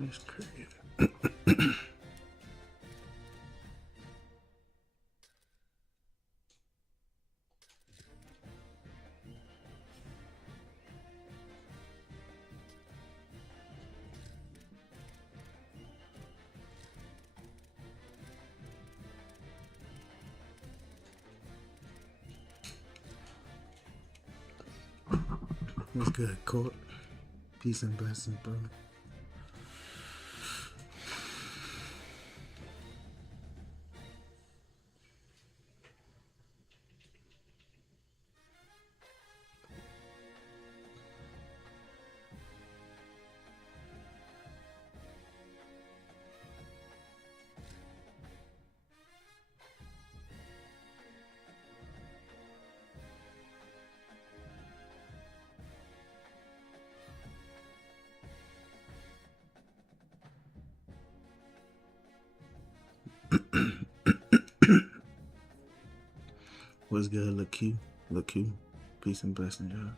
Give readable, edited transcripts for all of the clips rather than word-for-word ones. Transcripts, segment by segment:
That's crazy. What's good, Court? Peace and blessings, bro. What's good, look Q? Look Q. Peace and blessings, y'all.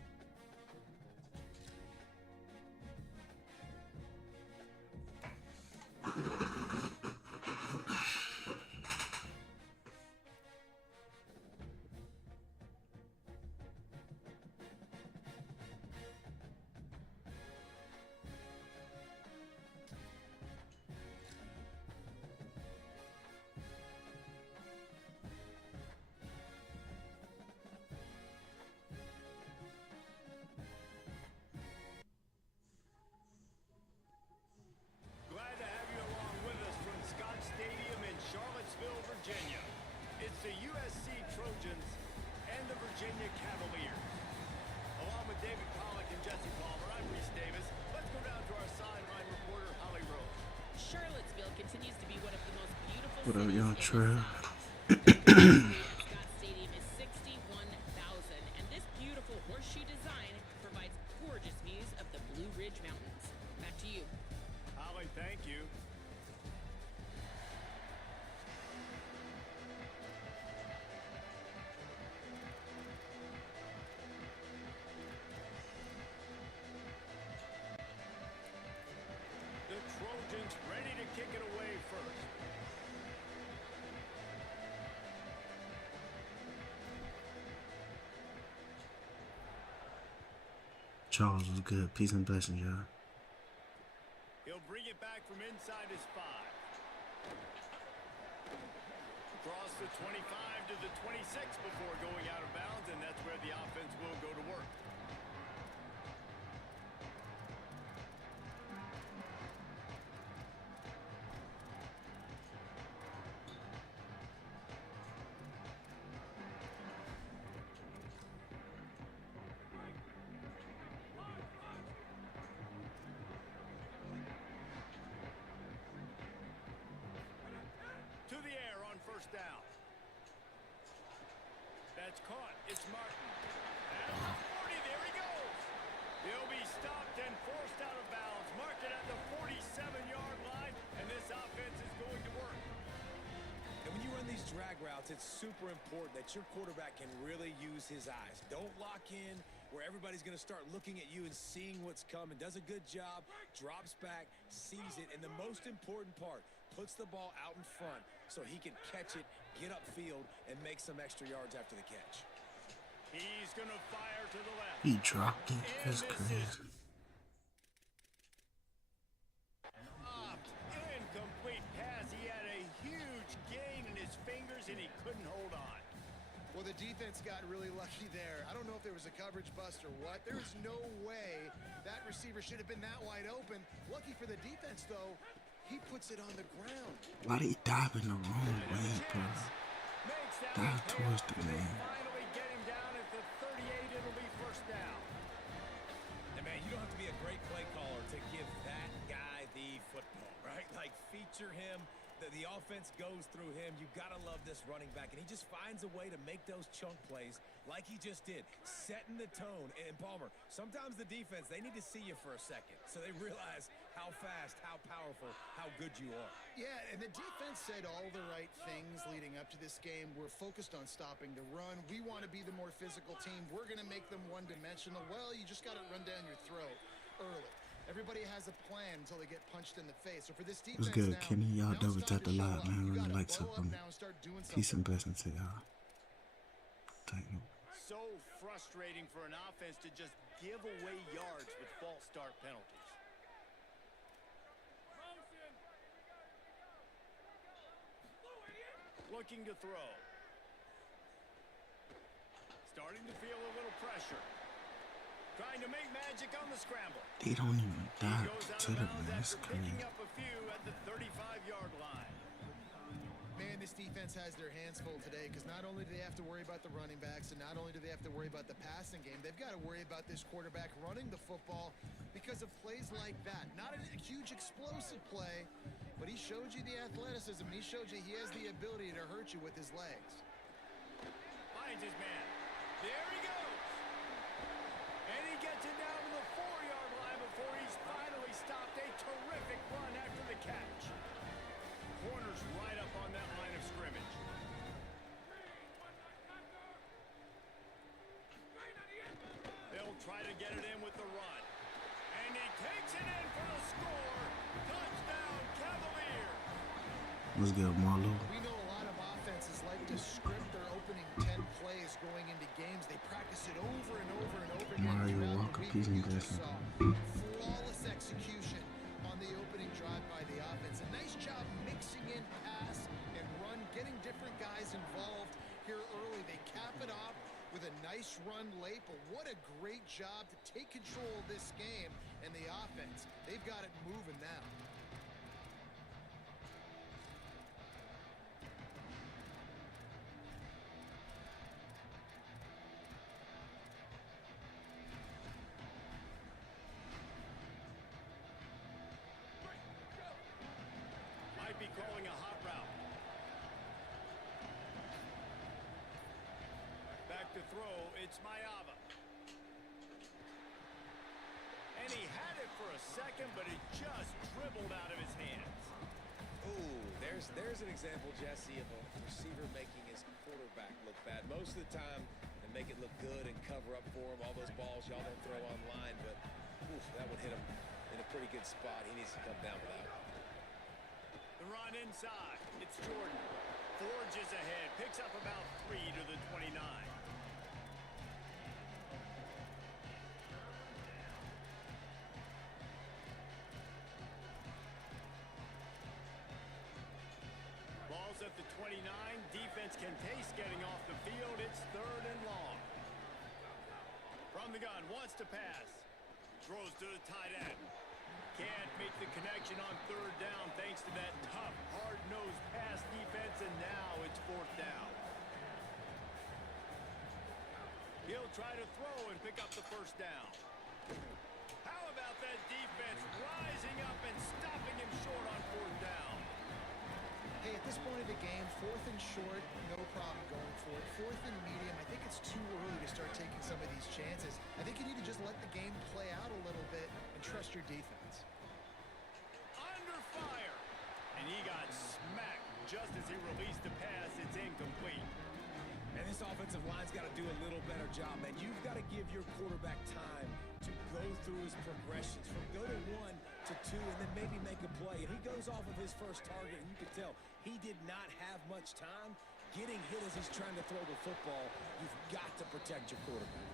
Virginia. It's the USC Trojans and the Virginia Cavaliers. Along with David Pollock and Jesse Palmer, I'm Reese Davis. Let's go down to our sideline reporter, Holly Rose. Charlottesville continues to be one of the most beautiful What up, cities young in the Trail? South. Scott Stadium is 61,000, and this beautiful horseshoe design provides gorgeous views of the Blue Ridge Mountains. Back to you. Holly, thank you. The Trojans ready to kick it away first. Charles was good. Peace and blessings, y'all. He'll bring it back from inside his 5. Across the 25 to the 26 before going out of bounds, and that's where the offense will go to work. To the air on first down. That's caught. It's Martin. At the 40, there he goes. He'll be stopped and forced out of bounds. Marked it at the 47-yard line, and this offense is going to work. And when you run these drag routes, it's super important that your quarterback can really use his eyes. Don't lock in where everybody's going to start looking at you and seeing what's coming. Does a good job, drops back, sees it, and the most important part, puts the ball out in front so he can catch it, get upfield, and make some extra yards after the catch. He's going to fire to the left. He dropped it. That's crazy. Incomplete pass. He had a huge gain in his fingers, and he couldn't hold on. Well, the defense got really lucky there. I don't know if there was a coverage bust or what. There is no way that receiver should have been that wide open. Lucky for the defense, though, he puts it on the ground. Why did he dive in the wrong way, bro? Dive towards the man. Finally get him down at the 38. It'll be first down. And, man, you don't have to be a great play caller to give that guy the football, right? Like, feature him. The offense goes through him. You got to love this running back. And he just finds a way to make those chunk plays like he just did, setting the tone. And Palmer, sometimes the defense, they need to see you for a second so they realize how fast, how powerful, how good you are. Yeah, and the defense said all the right things leading up to this game. We're focused on stopping the run. We want to be the more physical team. We're going to make them one-dimensional. Well, you just got to run down your throat early. Everybody has a plan until they get punched in the face. So for this What's defense good, now, Kenny? Y'all now it's double time tap to the show live, up. man. You Run the gotta lights bow up up on me. now and start doing Peace something. and blessings to y'all. Thank you. So frustrating for an offense to just give away yards with false start penalties. Looking to throw. Starting to feel a little pressure. Trying to make magic on the scramble. They don't even He dive goes out to of the bounds man. It's after crazy. picking up a few at the 35-yard line. Man, this defense has their hands full today because not only do they have to worry about the running backs and not only do they have to worry about the passing game, they've got to worry about this quarterback running the football because of plays like that. Not a huge explosive play, but he showed you the athleticism. He showed you he has the ability to hurt you with his legs. Finds his man. There he goes. And he gets it down to the 4-yard line before he's finally stopped. A terrific run after the catch. Corner's right up on that line of scrimmage. They'll try to get it in with the run. And he takes it in for the score. Touchdown, Cavaliers. What's good, Marlo? We know a lot of offenses like to script their opening 10 plays going into games. They practice it over and over and over again. Mario throughout the Walker, week. peace and You just blessings. saw flawless execution on the opening drive by the offense. A nice job mixing in pass and run, getting different guys involved here early. They cap it off with a nice run late, but what a great job to take control of this game and the offense. They've got it moving now. Might be calling a hot route. Back to throw, it's Mayava. And he had it for a second, but it just dribbled out of his hands. Ooh, there's an example, Jesse, of a receiver making his quarterback look bad. Most of the time, they make it look good and cover up for him. All those balls y'all don't throw online, but oof, that would hit him in a pretty good spot. He needs to come down with that one. The run inside. It's Jordan. Forges ahead. Picks up about 3 to the 29. Ball's at the 29. Defense can taste getting off the field. It's 3rd and long. From the gun. Wants to pass. Throws to the tight end. Can't make the connection on 3rd down thanks to that tough, hard-nosed pass defense, and now it's 4th down. He'll try to throw and pick up the 1st down. How about that defense rising up and stopping him short on 4th down? Hey, at this point of the game, 4th and short, no problem going for it. 4th and medium, I think it's too early to start taking some of these chances. I think you need to just let the game play out a little bit and trust your defense. Under fire. And he got smacked just as he released the pass. It's incomplete. And this offensive line's got to do a little better job, man. You've got to give your quarterback time to go through his progressions from go to 1 to 2 and then maybe make a play. And he goes off of his first target, and you can tell he did not have much time getting hit as he's trying to throw the football. You've got to protect your quarterback.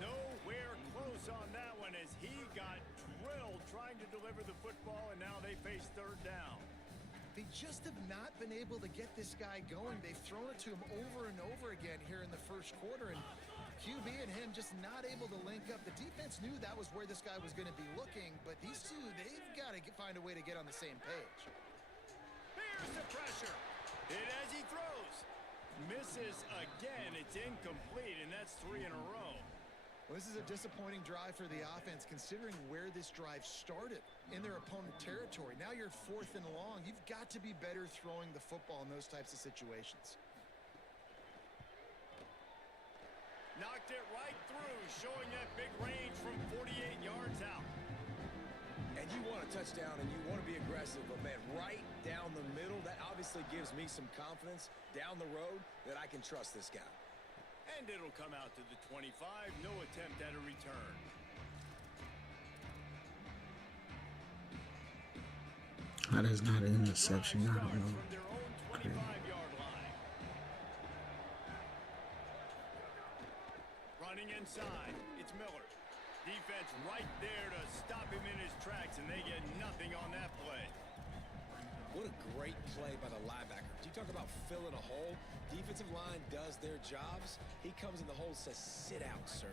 Nowhere close on that one as he got drilled trying to deliver the football, and now they face 3rd down. They just have not been able to get this guy going. They've thrown it to him over and over again here in the first quarter, and QB and him just not able to link up. The defense knew that was where this guy was going to be looking, but these two, they've got to find a way to get on the same page. Here's the pressure. Hit as he throws. Misses again. It's incomplete, and that's 3 in a row. Well, this is a disappointing drive for the offense considering where this drive started in their opponent territory. Now you're 4th and long. You've got to be better throwing the football in those types of situations. Knocked it right through, showing that big range from 48 yards out. And you want a touchdown and you want to be aggressive, but man, right down the middle, that obviously gives me some confidence down the road that I can trust this guy. And it'll come out to the 25. No attempt at a return. That is not an interception. I don't know. From their own Crazy. 25-yard line. Running inside, it's Miller. Defense right there to stop him in his tracks, and they get nothing on that play. What a great play by the linebacker. You talk about filling a hole. Defensive line does their jobs. He comes in the hole, says, sit out, sir.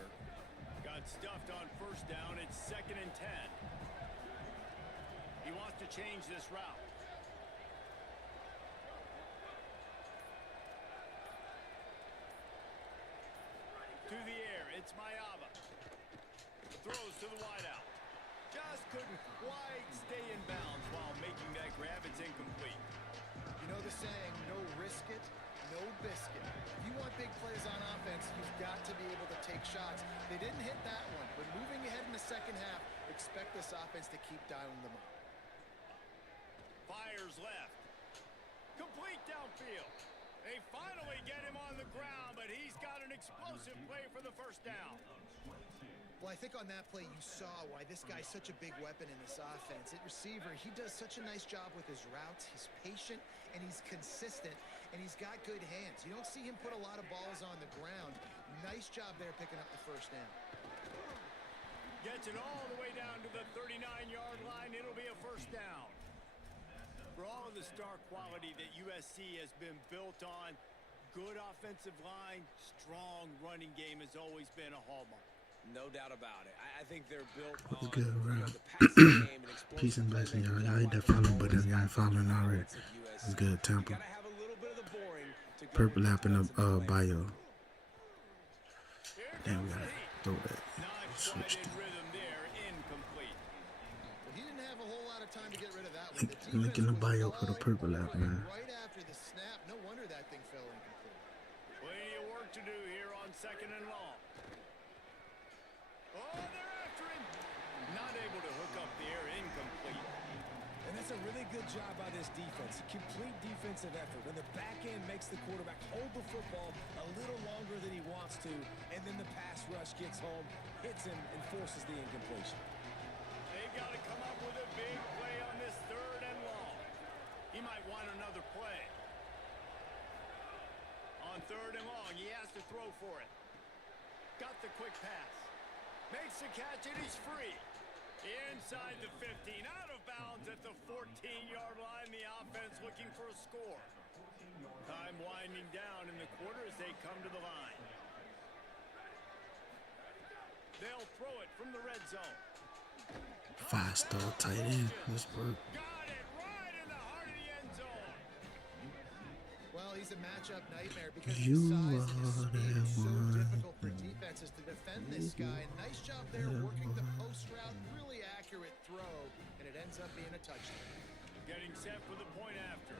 Got stuffed on first down. It's 2nd and 10. He wants to change this route. To the air, it's Mayava. Throws to the wideout. Just couldn't quite stay in bounds while making that grab. It's incomplete. You know the saying, no risk it, no biscuit. If you want big plays on offense, you've got to be able to take shots. They didn't hit that one, but moving ahead in the second half, expect this offense to keep dialing them up. Fires left. Complete downfield. They finally get him on the ground, but he's got an explosive play for the first down. Well, I think on that play you saw why this guy's such a big weapon in this offense. At receiver, he does such a nice job with his routes. He's patient, and he's consistent, and he's got good hands. You don't see him put a lot of balls on the ground. Nice job there picking up the first down. Gets it all the way down to the 39-yard line. It'll be a first down. For all of the star quality that USC has been built on, good offensive line, strong running game has always been a hallmark. No doubt about it. I think they're built on Good round. the passing game and explosive Peace and blessing, y'all. playmaking. Y'all hit that follow button if y'all ain't following already. It's good, You Temple. gotta have a little bit of the boring to go Purple with app in the defensive play. bio. Here Damn, we comes gotta the heat. throw that. Not quite Switched in it. rhythm there, incomplete. Well, he didn't have a whole lot of time to get rid of that one. The Link in the defense bio was for the all purple over app, it man. right after the snap. No wonder that thing fell incomplete. Plenty of work to do here on 2nd and long. Oh, they're after him. Not able to hook up the air, incomplete. And that's a really good job by this defense. A complete defensive effort. When the back end makes the quarterback hold the football a little longer than he wants to, and then the pass rush gets home, hits him, and forces the incompletion. They've got to come up with a big play on this 3rd and long. He might want another play. On 3rd and long, he has to throw for it. Got the quick pass. Makes the catch, and he's free. Inside the 15, out of bounds at the 14-yard line. The offense looking for a score. Time winding down in the quarter as they come to the line. They'll throw it from the red zone. 5-star tight end. Let's work. Got it right in the heart of the end zone. Well, he's a matchup nightmare because You his size and his are speed the is so one. difficult for defenses to defend this guy. Nice job there working the post route. Really accurate throw, and it ends up being a touchdown. Getting set for the point after.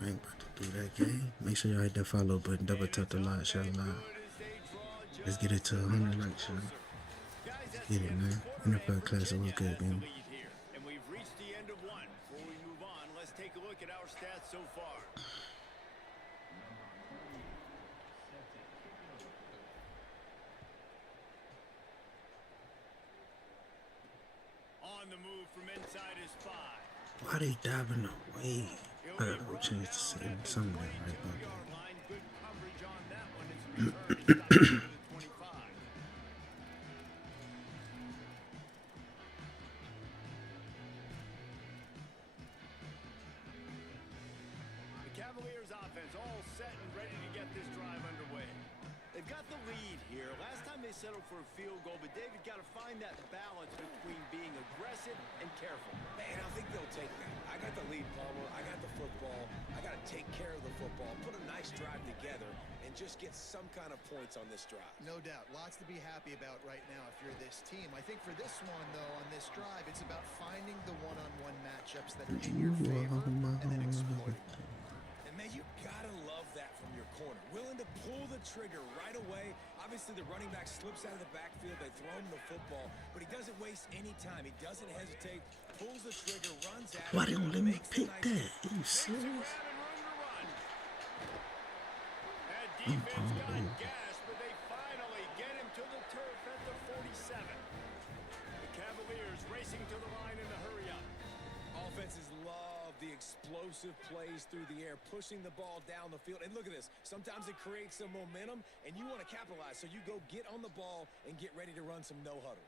I ain't about to do that game. Make sure y'all hit that follow button. Double tap the like, share the like. Let's get it to 100 likes, y'all. Let's get it, man. NFL Classic was good, man. And we've reached the end of one. Before we move on, let's take a look at our stats so far. On the move from inside his 5. Why they diving away? I gotta change the setting. Something right about that. Yard line, good coverage on that one. It's returned. It's stopped at the 25. The Cavaliers offense all set and ready to get this drive underway. They've got the lead here. Last time they settled for a field goal, but David got to find that balance between being aggressive and careful. And I think they'll take that. I got the lead, Palmer. I got the football. I got to take care of the football, put a nice drive together, and just get some kind of points on this drive. No doubt. Lots to be happy about right now if you're this team. I think for this one, though, on this drive, it's about finding the one-on-one matchups that are in your favor and then exploiting them. And man, you gotta love that from your corner. Willing to pull the trigger right away. Obviously, the running back slips out of the backfield. They throw him the football, but he doesn't waste any time. He doesn't hesitate, pulls the trigger, runs at it. Why they don't let me makes the pick nice that? Are you serious? That defense got gas, but they finally get him to the turf at the 47. The Cavaliers racing to the line in the hurry explosive plays through the air, pushing the ball down the field. And look at this. Sometimes it creates some momentum, and you want to capitalize. So you go get on the ball and get ready to run some no-huddle.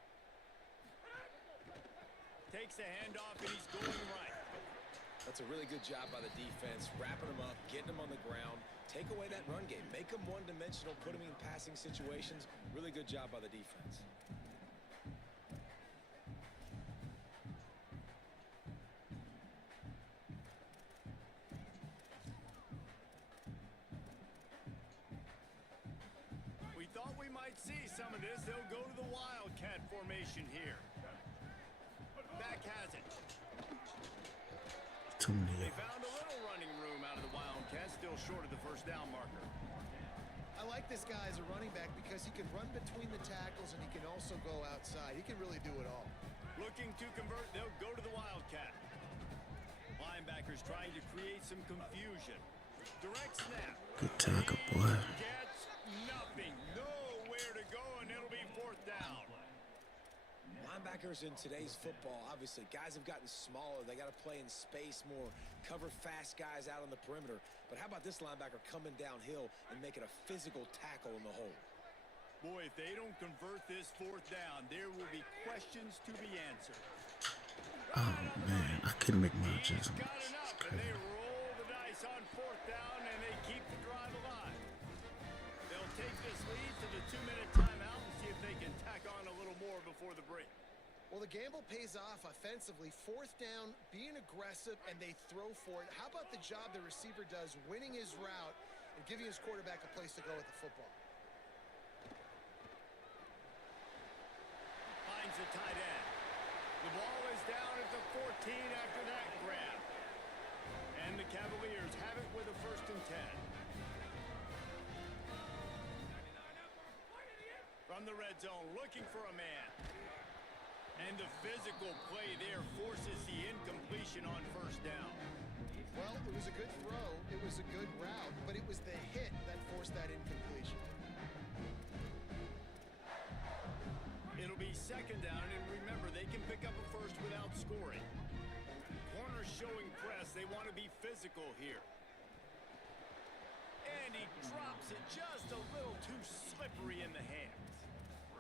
Takes the handoff, and he's going right. That's a really good job by the defense, wrapping them up, getting them on the ground. Take away that run game. Make them one-dimensional, put them in passing situations. Really good job by the defense. We thought we might see some of this. They'll go to the Wildcat formation here. Back has it. Too many. They found a little running room out of the Wildcats, still short of the first down marker. I like this guy as a running back because he can run between the tackles and he can also go outside. He can really do it all. Looking to convert, they'll go to the Wildcat. Linebackers trying to create some confusion. Direct snap. Good tackle, boy. Gets nothing. Nowhere to go, and it'll be fourth down. Linebackers in today's football, obviously, guys have gotten smaller. They got to play in space more, cover fast guys out on the perimeter. But how about this linebacker coming downhill and making a physical tackle in the hole? Boy, if they don't convert this fourth down, there will be questions to be answered. Oh man, I couldn't make my He's adjustment. got enough, and they roll the dice on fourth down, and they keep the drive alive. They'll take this lead to the 2-minute timeout and see if they can tack on a little more before the break. Well, the gamble pays off offensively. Fourth down, being aggressive, and they throw for it. How about the job the receiver does, winning his route and giving his quarterback a place to go with the football? Finds the tight end. The ball is down at the 14 after that grab. And the Cavaliers have it with a 1st and 10. From the red zone, looking for a man. And the physical play there forces the incompletion on 1st down. Well, it was a good throw. It was a good route, but it was the hit that forced that incompletion. It'll be 2nd down, and remember, they can pick up a first without scoring. Corners showing press. They want to be physical here. And he drops it just a little too slippery in the hands.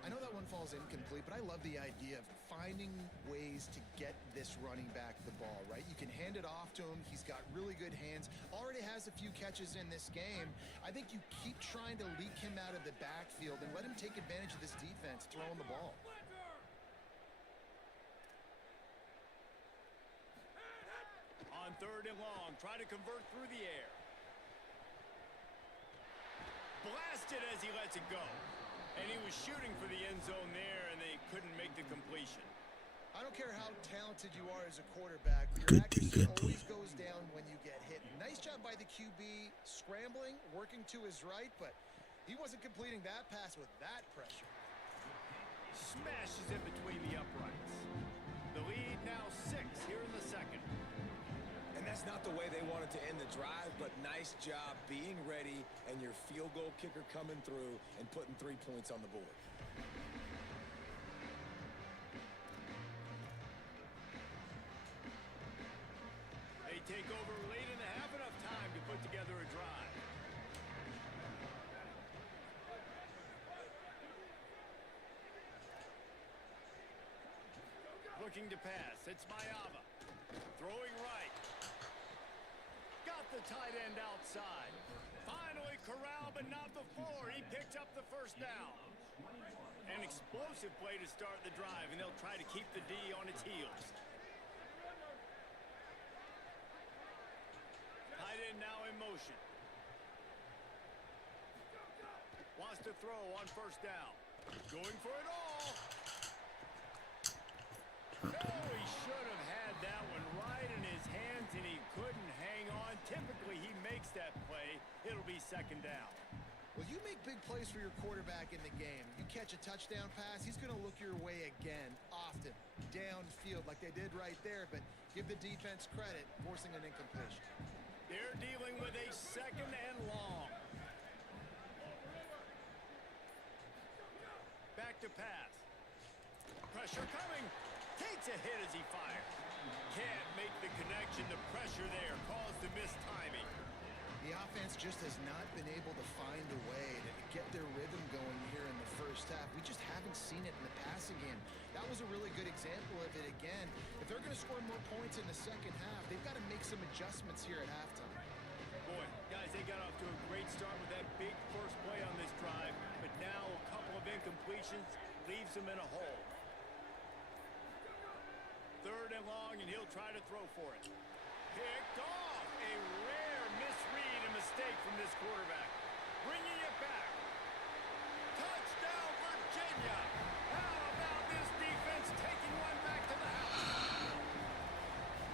I know that one falls incomplete, but I love the idea of finding ways to get this running back the ball, right? You can hand it off to him. He's got really good hands. Already has a few catches in this game. I think you keep trying to leak him out of the backfield and let him take advantage of this defense throwing the ball. On 3rd and long, try to convert through the air. Blasted as he lets it go. And he was shooting for the end zone there, and they couldn't make the completion. I don't care how talented you are as a quarterback. Your Good D, accuracy good D. always goes down when you get hit. Nice job by the QB, scrambling, working to his right, but he wasn't completing that pass with that pressure. Smashes in between the uprights. The lead now 6 here in the 2nd. And that's not the way they wanted to end the drive, but nice job being ready and your field goal kicker coming through and putting 3 points on the board. They take over late in the half, enough time to put together a drive. Looking to pass. It's Mayava. Throwing right. Got the tight end outside. Finally corralled, but not before. He picked up the 1st down. An explosive play to start the drive, and they'll try to keep the D on its heels. Tight end now in motion. Wants to throw on 1st down. Going for it all. Oh, he should have had that one right in his hands, and he couldn't hang on. Typically, he makes that play. It'll be 2nd down. Well, you make big plays for your quarterback in the game. You catch a touchdown pass, he's going to look your way again, often, downfield like they did right there, but give the defense credit, forcing an incompletion. They're dealing with a 2nd and long. Back to pass. Pressure coming. Takes a hit as he fires. can't make the connection. The pressure there caused the missed timing. The offense just has not been able to find a way to get their rhythm going here in the first half. We just haven't seen it in the passing game. That was a really good example of it again. If they're going to score more points in the second half, they've got to make some adjustments here at halftime. Boy, guys, they got off to a great start with that big first play on this drive, but now a couple of incompletions leaves them in a hole. 3rd and long, and he'll try to throw for it. Picked off. A rare misread and mistake from this quarterback. Bringing it back. Touchdown, Virginia. How about this defense taking one back to the house?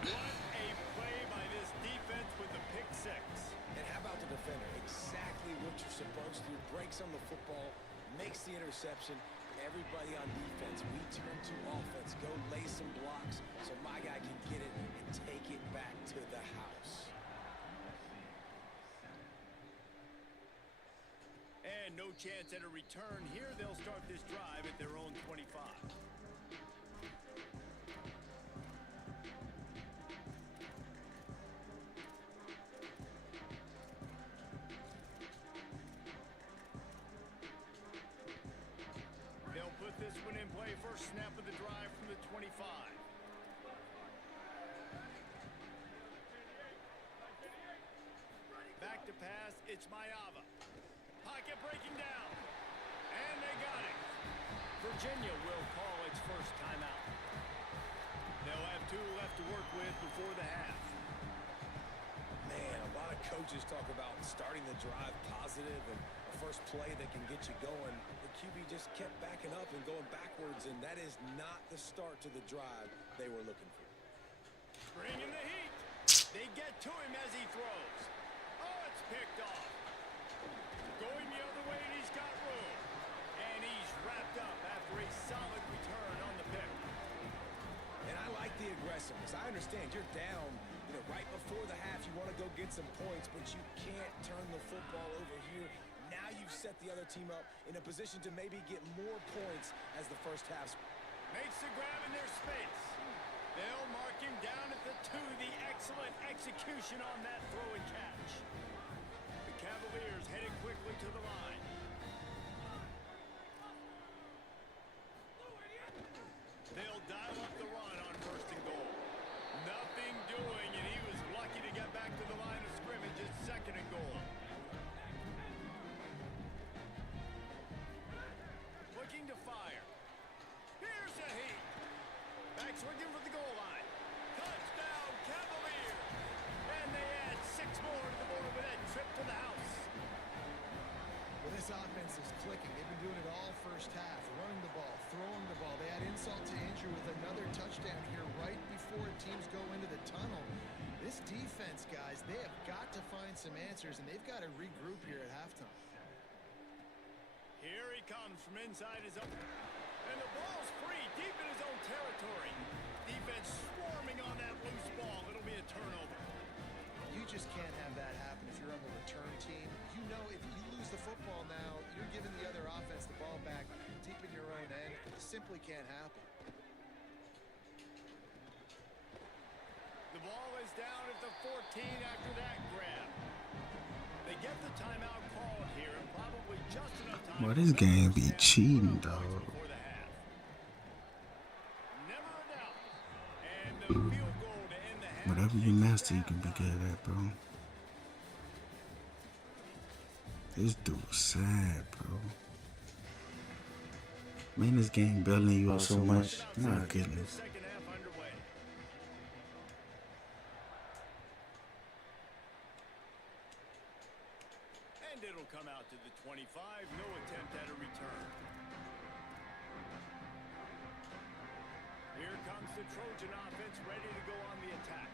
What a play by this defense with the pick 6. And how about the defender? Exactly what you're supposed to do. Breaks on the football, makes the interception. Everybody on defense, we turn to offense. Go lay some blocks so my guy can get it and take it back to the house. And no chance at a return here. They'll start this drive at their own 25. They'll put this one in play. First snap of the drive from the 25. Back to pass. It's Mayava. Pocket breaking down. And they got it. Virginia will call its first timeout. They'll have 2 left to work with before the half. Man, a lot of coaches talk about starting the drive positive and a first play that can get you going. The QB just kept backing up and going backwards, and that is not the start to the drive they were looking for. Bringing the heat. They get to him as he throws. Oh, it's picked off. Going the other way, and he's got room. And he's wrapped up after a solid return on the pick. And I like the aggressiveness. I understand you're down, right before the half. You want to go get some points, but you can't turn the football over here. Now you've set the other team up in a position to maybe get more points as the first half. Makes the grab in their space. They'll mark him down at the 2. The excellent execution on that throw and catch. The Cavaliers headed quickly to the line. They'll dial up the run on 1st and goal. Nothing doing, and he was lucky to get back to the line of scrimmage at 2nd and goal. Looking to fire. Here's a heat. Back swinging for the goal line. Touchdown, Cavaliers. And they add 6 more to the board with that trip to the house. Well, this offense is clicking. They've been doing it all first half. Running the ball, throwing the ball. They had insult to injury with another touchdown here right before teams go into the tunnel. This defense, guys, they have got to find some answers, and they've got to regroup here at halftime. Here he comes from inside his own. And the ball's free deep in his own territory. Defense swarming on that loose ball. It'll be a turnover. You just can't have that happen if you're on the return team. You know if you lose the football now, you're giving the other offense the ball back deep in your own end. It simply can't happen. The ball is down at the 14 after that grab. They get the timeout called here and probably just enough time. Boy, this game be cheating, dog. Before the half. Never a doubt. And the field goal to end the half. Whatever you master, you can be good at, bro. This dude sad, bro. Man, this game building you up so much. My goodness. Second half underway. And it'll come out to the 25. No attempt at a return. Here comes the Trojan offense ready to go on the attack.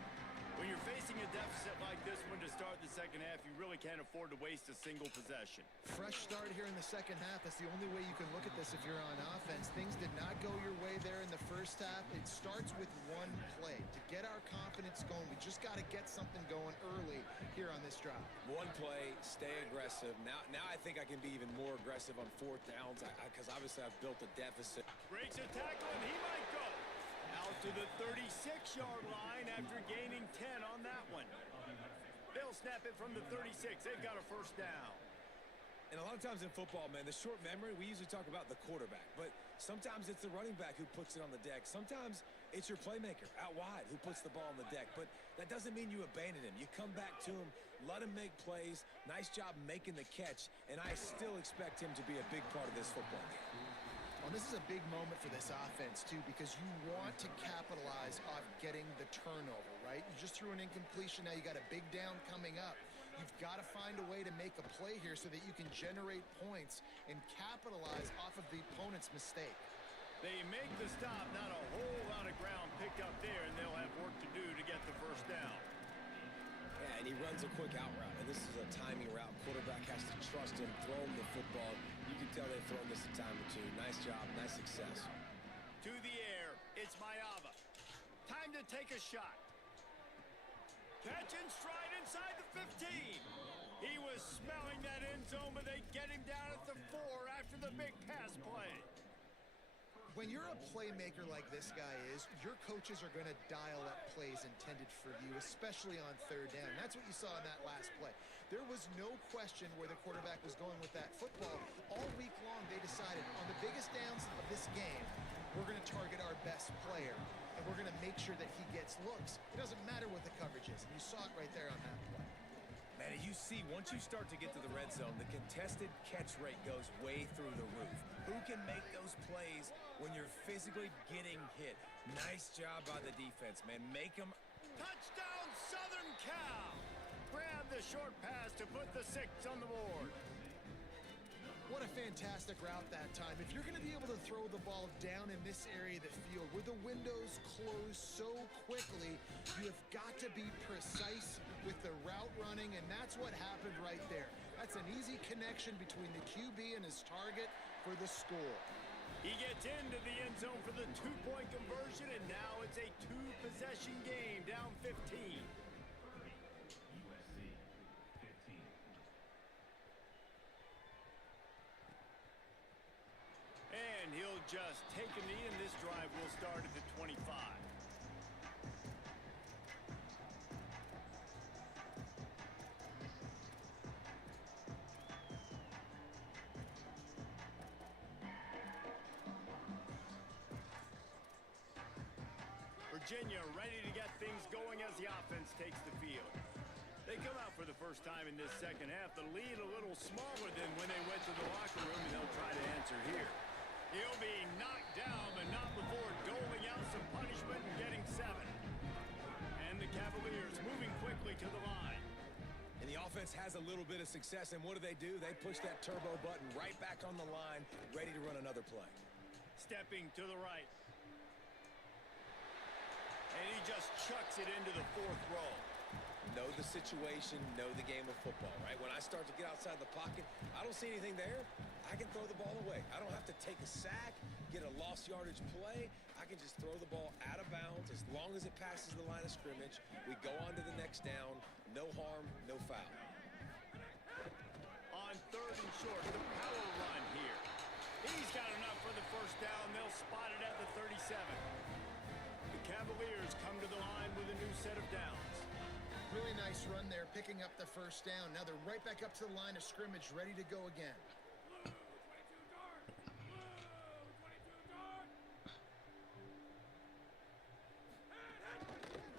When you're facing a deficit like this one to start the second half, you really can't afford to waste a single possession. Fresh start here in the second half. That's the only way you can look at this if you're on offense. Things did not go your way there in the first half. It starts with one play. To get our confidence going, we just got to get something going early here on this drive. One play, stay aggressive. Now I think I can be even more aggressive on 4th downs because obviously I've built a deficit. Breaks a tackle, and he might go. Out to the 36-yard line after gaining 10 on that one. They'll snap it from the 36. They've got a first down. And a lot of times in football, man, the short memory, we usually talk about the quarterback. But sometimes it's the running back who puts it on the deck. Sometimes it's your playmaker out wide who puts the ball on the deck. But that doesn't mean you abandon him. You come back to him, let him make plays. Nice job making the catch. And I still expect him to be a big part of this football game. Well, this is a big moment for this offense, too, because you want to capitalize off getting the turnover, right? You just threw an incompletion. Now you got a big down coming up. You've got to find a way to make a play here so that you can generate points and capitalize off of the opponent's mistake. They make the stop. Not a whole lot of ground picked up there, and they'll have work to do to get the first down. Yeah, and he runs a quick out route, and this is a timing route. Quarterback has to trust him, throw him the football. You can tell they've thrown this a time or two. Nice job, nice success. To the air, it's Mayava. Time to take a shot. Catch and stride inside the 15. He was smelling that end zone, but they get him down at the 4 after the big pass play. When you're a playmaker like this guy is, your coaches are going to dial up plays intended for you, especially on third down. That's what you saw in that last play. There was no question where the quarterback was going with that football. All week long, they decided on the biggest downs of this game, we're going to target our best player, and we're going to make sure that he gets looks. It doesn't matter what the coverage is, and you saw it right there on that play. Man, you see, once you start to get to the red zone, the contested catch rate goes way through the roof. Who can make those plays when you're physically getting hit? Nice job by the defense, man. Make them. Touchdown, Southern Cal! Grab the short pass to put the 6 on the board. What a fantastic route that time. If you're going to be able to throw the ball down in this area of the field where the windows close so quickly, you have got to be precise with the route running, and that's what happened right there. That's an easy connection between the QB and his target for the score. He gets into the end zone for the 2-point conversion, and now it's a 2-possession game, down 15. And he'll just take a knee, and this drive will start at the 25. Virginia ready to get things going as the offense takes the field. They come out for the first time in this second half. The lead a little smaller than when they went to the locker room, and they'll try to answer here. He'll be knocked down, but not before doling out some punishment and getting 7. And the Cavaliers moving quickly to the line. And the offense has a little bit of success, and what do? They push that turbo button right back on the line, ready to run another play. Stepping to the right. And he just chucks it into the 4th row. Know the situation, know the game of football, right? When I start to get outside the pocket, I don't see anything there. I can throw the ball away. I don't have to take a sack, get a lost yardage play. I can just throw the ball out of bounds as long as it passes the line of scrimmage. We go on to the next down. No harm, no foul. On 3rd and short, the power run here. He's got enough for the first down. They'll spot it at the 37. The Cavaliers come to the line with a new set of downs. Really nice run there, picking up the first down. Now they're right back up to the line of scrimmage, ready to go again.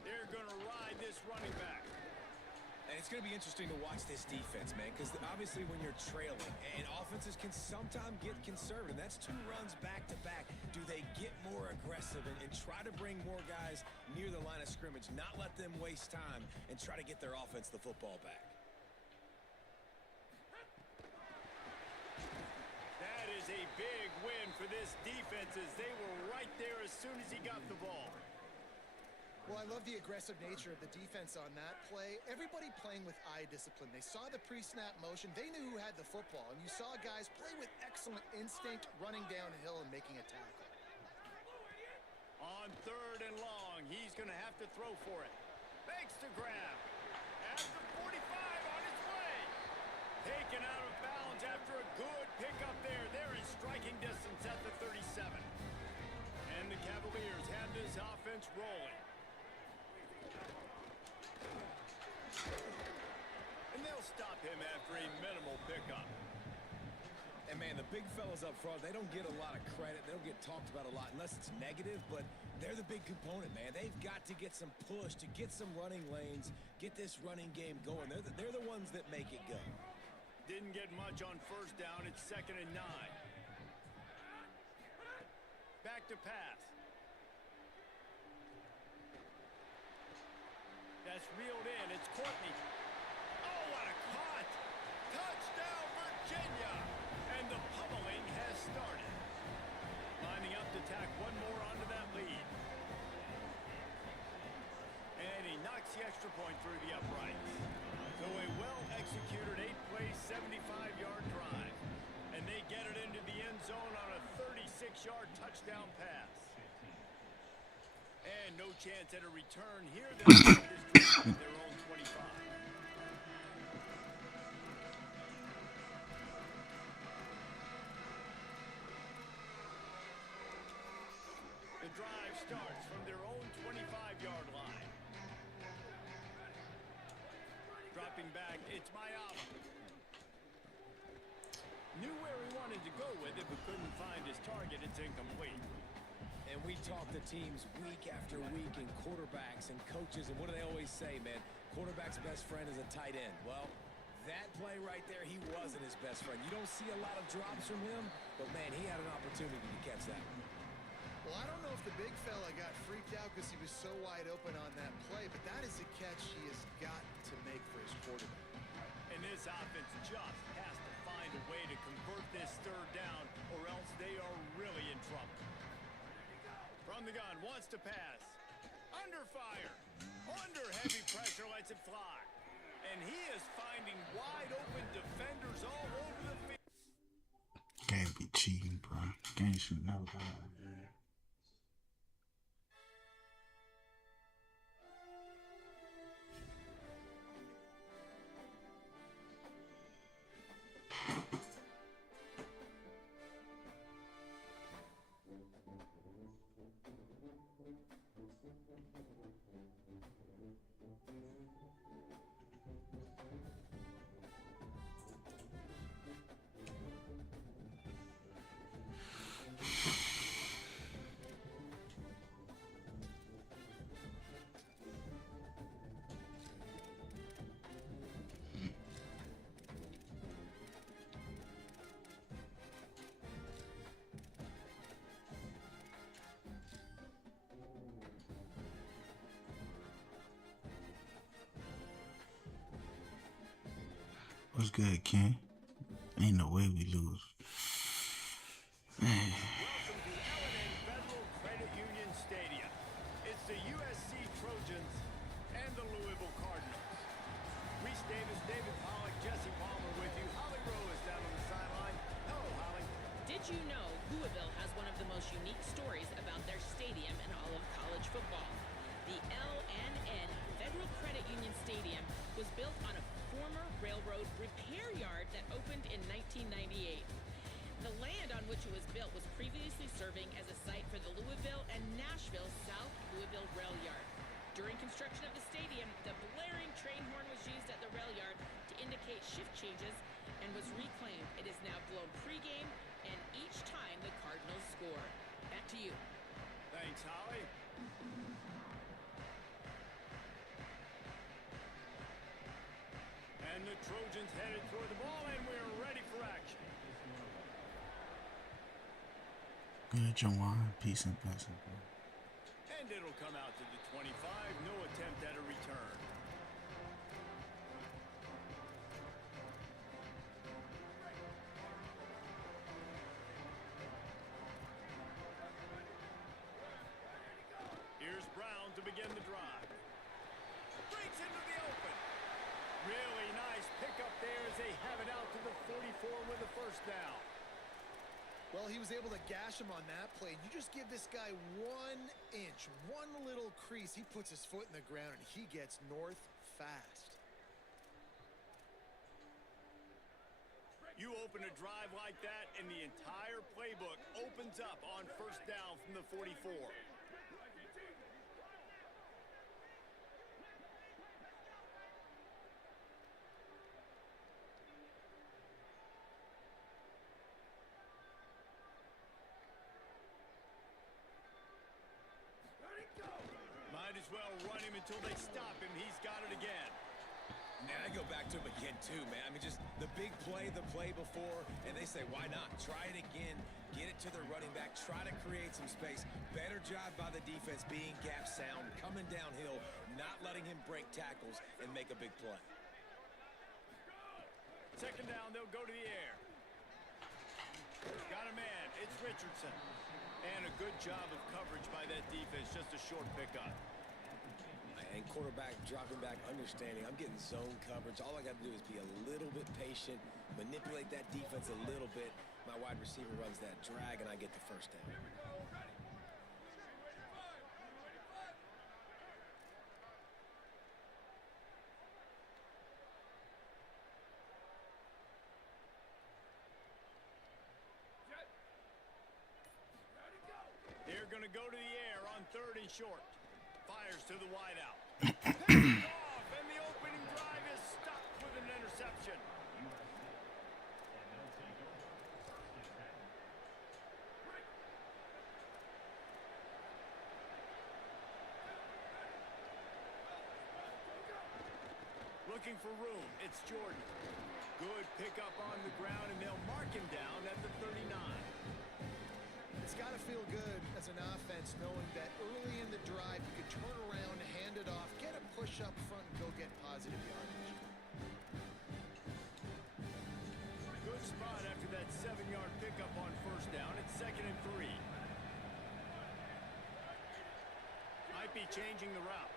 They're going to ride this running back. And it's going to be interesting to watch this defense, man, because obviously when you're trailing, and offenses can sometimes get conservative. That's 2 runs back-to-back. Do they get more aggressive and try to bring more guys near the line of scrimmage, not let them waste time, and try to get their offense the football back? That is a big win for this defense as they were right there as soon as he got the ball. Well, I love the aggressive nature of the defense on that play. Everybody playing with eye discipline. They saw the pre-snap motion. They knew who had the football. And you saw guys play with excellent instinct, running downhill and making a tackle. On 3rd and long, he's going to have to throw for it. Makes the grab. At the 45 on his way. Taken out of bounds after a good pickup there. They're in striking distance at the 37. And the Cavaliers have this offense rolling. And they'll stop him after a minimal pickup. And, man, the big fellas up front, they don't get a lot of credit. They don't get talked about a lot unless it's negative, but they're the big component, man. They've got to get some push, to get some running lanes, get this running game going. They're the ones that make it go. Didn't get much on first down. It's 2nd and 9. Back to pass. That's reeled in. It's Courtney. Oh, what a caught! Touchdown, Virginia! And the pummeling has started. Lining up to tack one more onto that lead. And he knocks the extra point through the uprights. So a well-executed 8-play, 75-yard drive. And they get it into the end zone on a 36-yard touchdown pass. And no chance at a return here. They'll start this drive at their own 25. The drive starts from their own 25-yard line. Dropping back, it's Mayala. Knew where he wanted to go with it, but couldn't find his target. It's incomplete. And we talk to teams week after week and quarterbacks and coaches, and what do they always say, man? Quarterback's best friend is a tight end. Well, that play right there, he wasn't his best friend. You don't see a lot of drops from him, but, man, he had an opportunity to catch that one. Well, I don't know if the big fella got freaked out because he was so wide open on that play, but that is a catch he has got to make for his quarterback. And this offense just has to find a way to convert this 3rd down, or else they are really in trouble. From the gun, wants to pass. Under fire. Under heavy pressure, lets it fly. And he is finding wide open defenders all over the field. Can't be cheating, bro. Can't shoot no guy. What's good, Ken? Ain't no way we lose. Man. Welcome to Federal Credit Union Stadium. It's the USC Trojans and the Louisville Cardinals. Reese Davis, David Pollock, Jesse Palmer with you. Holly Rowe is down on the sideline. Hello, Holly. Did you know Louisville has one of the most unique stories about their stadium in all of college football? The LNN Federal Credit Union Stadium was built on a former railroad repair yard that opened in 1998. The land on which it was built was previously serving as a site for the Louisville and Nashville South Louisville Rail Yard. During construction of the stadium, the blaring train horn was used at the rail yard to indicate shift changes and was reclaimed. It is now blown pregame and each time the Cardinals score. Back to you. Thanks, Holly. And the Trojans headed toward the ball, and we're ready for action. Good, Jawan. Peace and blessings, bro. And it'll come out to the 25. No attempt at a return. Here's Brown to begin the drive. Breaks into the open. Really nice pickup there as they have it out to the 44 with a first down. Well, he was able to gash him on that play. You just give this guy 1 inch, one little crease. He puts his foot in the ground, and he gets north fast. You open a drive like that, and the entire playbook opens up on first down from the 44. Might as well run him until they stop him. He's got it again. And I go back to him again, too, man. I mean, just the big play, the play before, and they say, why not? Try it again, get it to their running back, try to create some space. Better job by the defense being gap sound, coming downhill, not letting him break tackles and make a big play. Second down, they'll go to the air. Got a man, it's Richardson. And a good job of coverage by that defense, just a short pickup. And quarterback dropping back, understanding I'm getting zone coverage. All I got to do is be a little bit patient, manipulate that defense a little bit. My wide receiver runs that drag, and I get the first down. They're going to go to the air on 3rd and short. Fires to the wideout. Picked off, and the opening drive is stopped with an interception. Looking for room, it's Jordan. Good pickup on the ground, and they'll mark him down at the 39. It's got to feel good as an offense knowing that early in the drive you could turn around, hand it off, get a push up front, and go get positive yardage. Good spot after that 7-yard pickup on first down. It's 2nd and 3. Might be changing the route.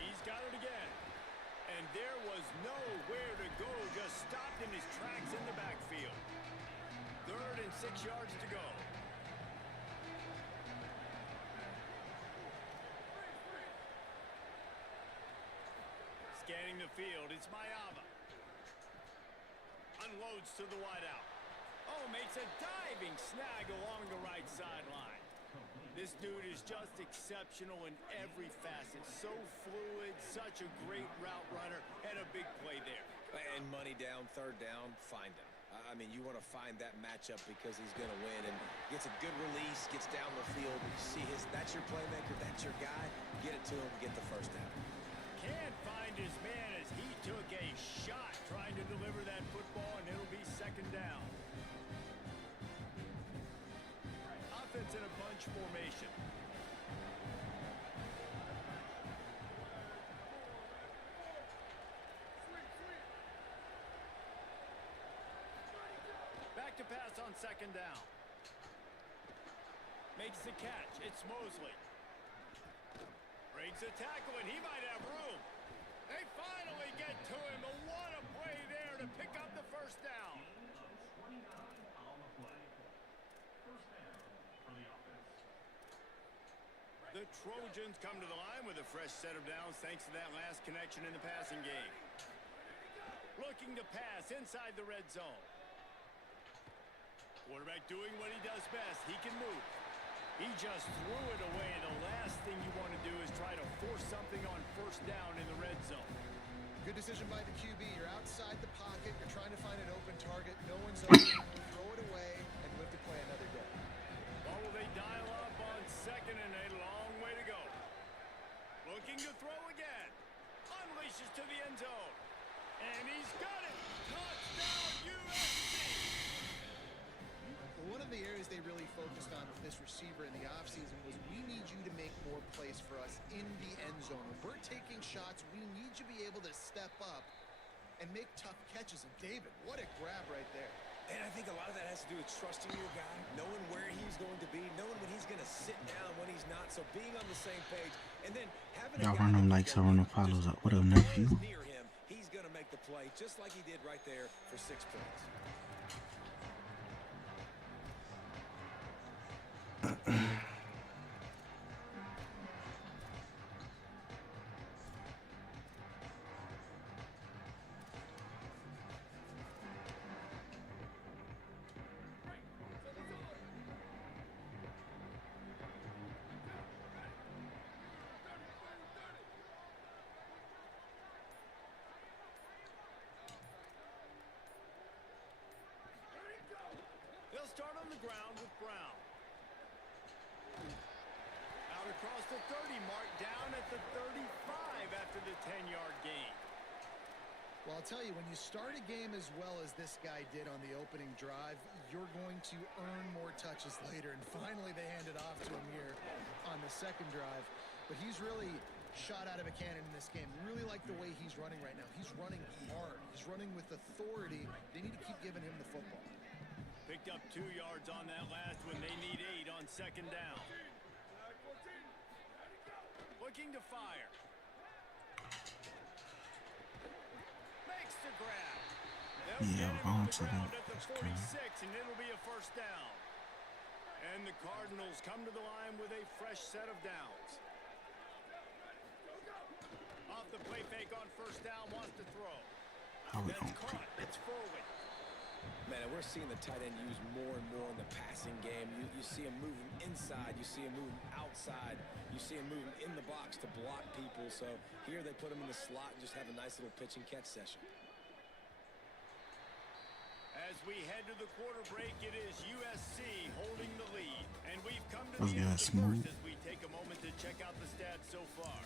He's got it again. And there was nowhere to go, just stopped in his tracks in the backfield. 3rd and 6 yards to go. Scanning the field, it's Mayava. Unloads to the wideout. Oh, makes a diving snag along the right sideline. This dude is just exceptional in every facet. So fluid, such a great route runner, and a big play there. And money down, 3rd down, find him. I mean, you want to find that matchup because he's going to win and gets a good release, gets down the field. You see that's your playmaker, that's your guy. Get it to him, get the first down. Can't find his man as he took a shot trying to deliver that football, and it'll be 2nd down. Offense in a bunch formation. Back to pass on 2nd down. Makes the catch. It's Mosley. Breaks a tackle, and he might have room. They finally get to him. What a play there to pick up the first down. The Trojans come to the line with a fresh set of downs thanks to that last connection in the passing game. Looking to pass inside the red zone. Quarterback doing what he does best. He can move. He just threw it away. The last thing you want to do is try to force something on first down in the red zone. Good decision by the QB. You're outside the pocket. You're trying to find an open target. No one's open. Throw it away and live to play another day. Or will they dial up on 2nd and a long way to go? Looking to throw again. Unleashes to the end zone. And he's got it. Touchdown, USC. One of the areas they really focused on with this receiver in the offseason was we need you to make more plays for us in the end zone. When we're taking shots, we need you to be able to step up and make tough catches. And David, what a grab right there. And I think a lot of that has to do with trusting your guy, knowing where he's going to be, knowing when he's going to sit down, when he's not. So being on the same page, and then having y'all run them likes, I run them follows up. What up, nephew? Near him, he's going to make the play just like he did right there for 6 points. 30 mark, down at the 35 after the 10-yard gain. Well, I'll tell you, when you start a game as well as this guy did on the opening drive, you're going to earn more touches later. And finally, they handed off to him here on the second drive. But he's really shot out of a cannon in this game. Really like the way he's running right now. He's running hard. He's running with authority. They need to keep giving him the football. Picked up 2 yards on that last one. They need 8 on second down. Looking to fire. Makes the grab. Yeah, wrong to that. At the 46, and it'll be a first down. And the Cardinals come to the line with a fresh set of downs. Off the play fake on first down, wants to throw. How we That's gonna caught. It's forward. Man, we're seeing the tight end used more and more in the passing game. You see him moving inside. You see him moving outside. You see him moving in the box to block people. So here they put him in the slot and just have a nice little pitch and catch session. As we head to the quarter break, it is USC holding the lead. And we've come to Let's the get end of a the smooth. first as we take a moment to check out the stats so far.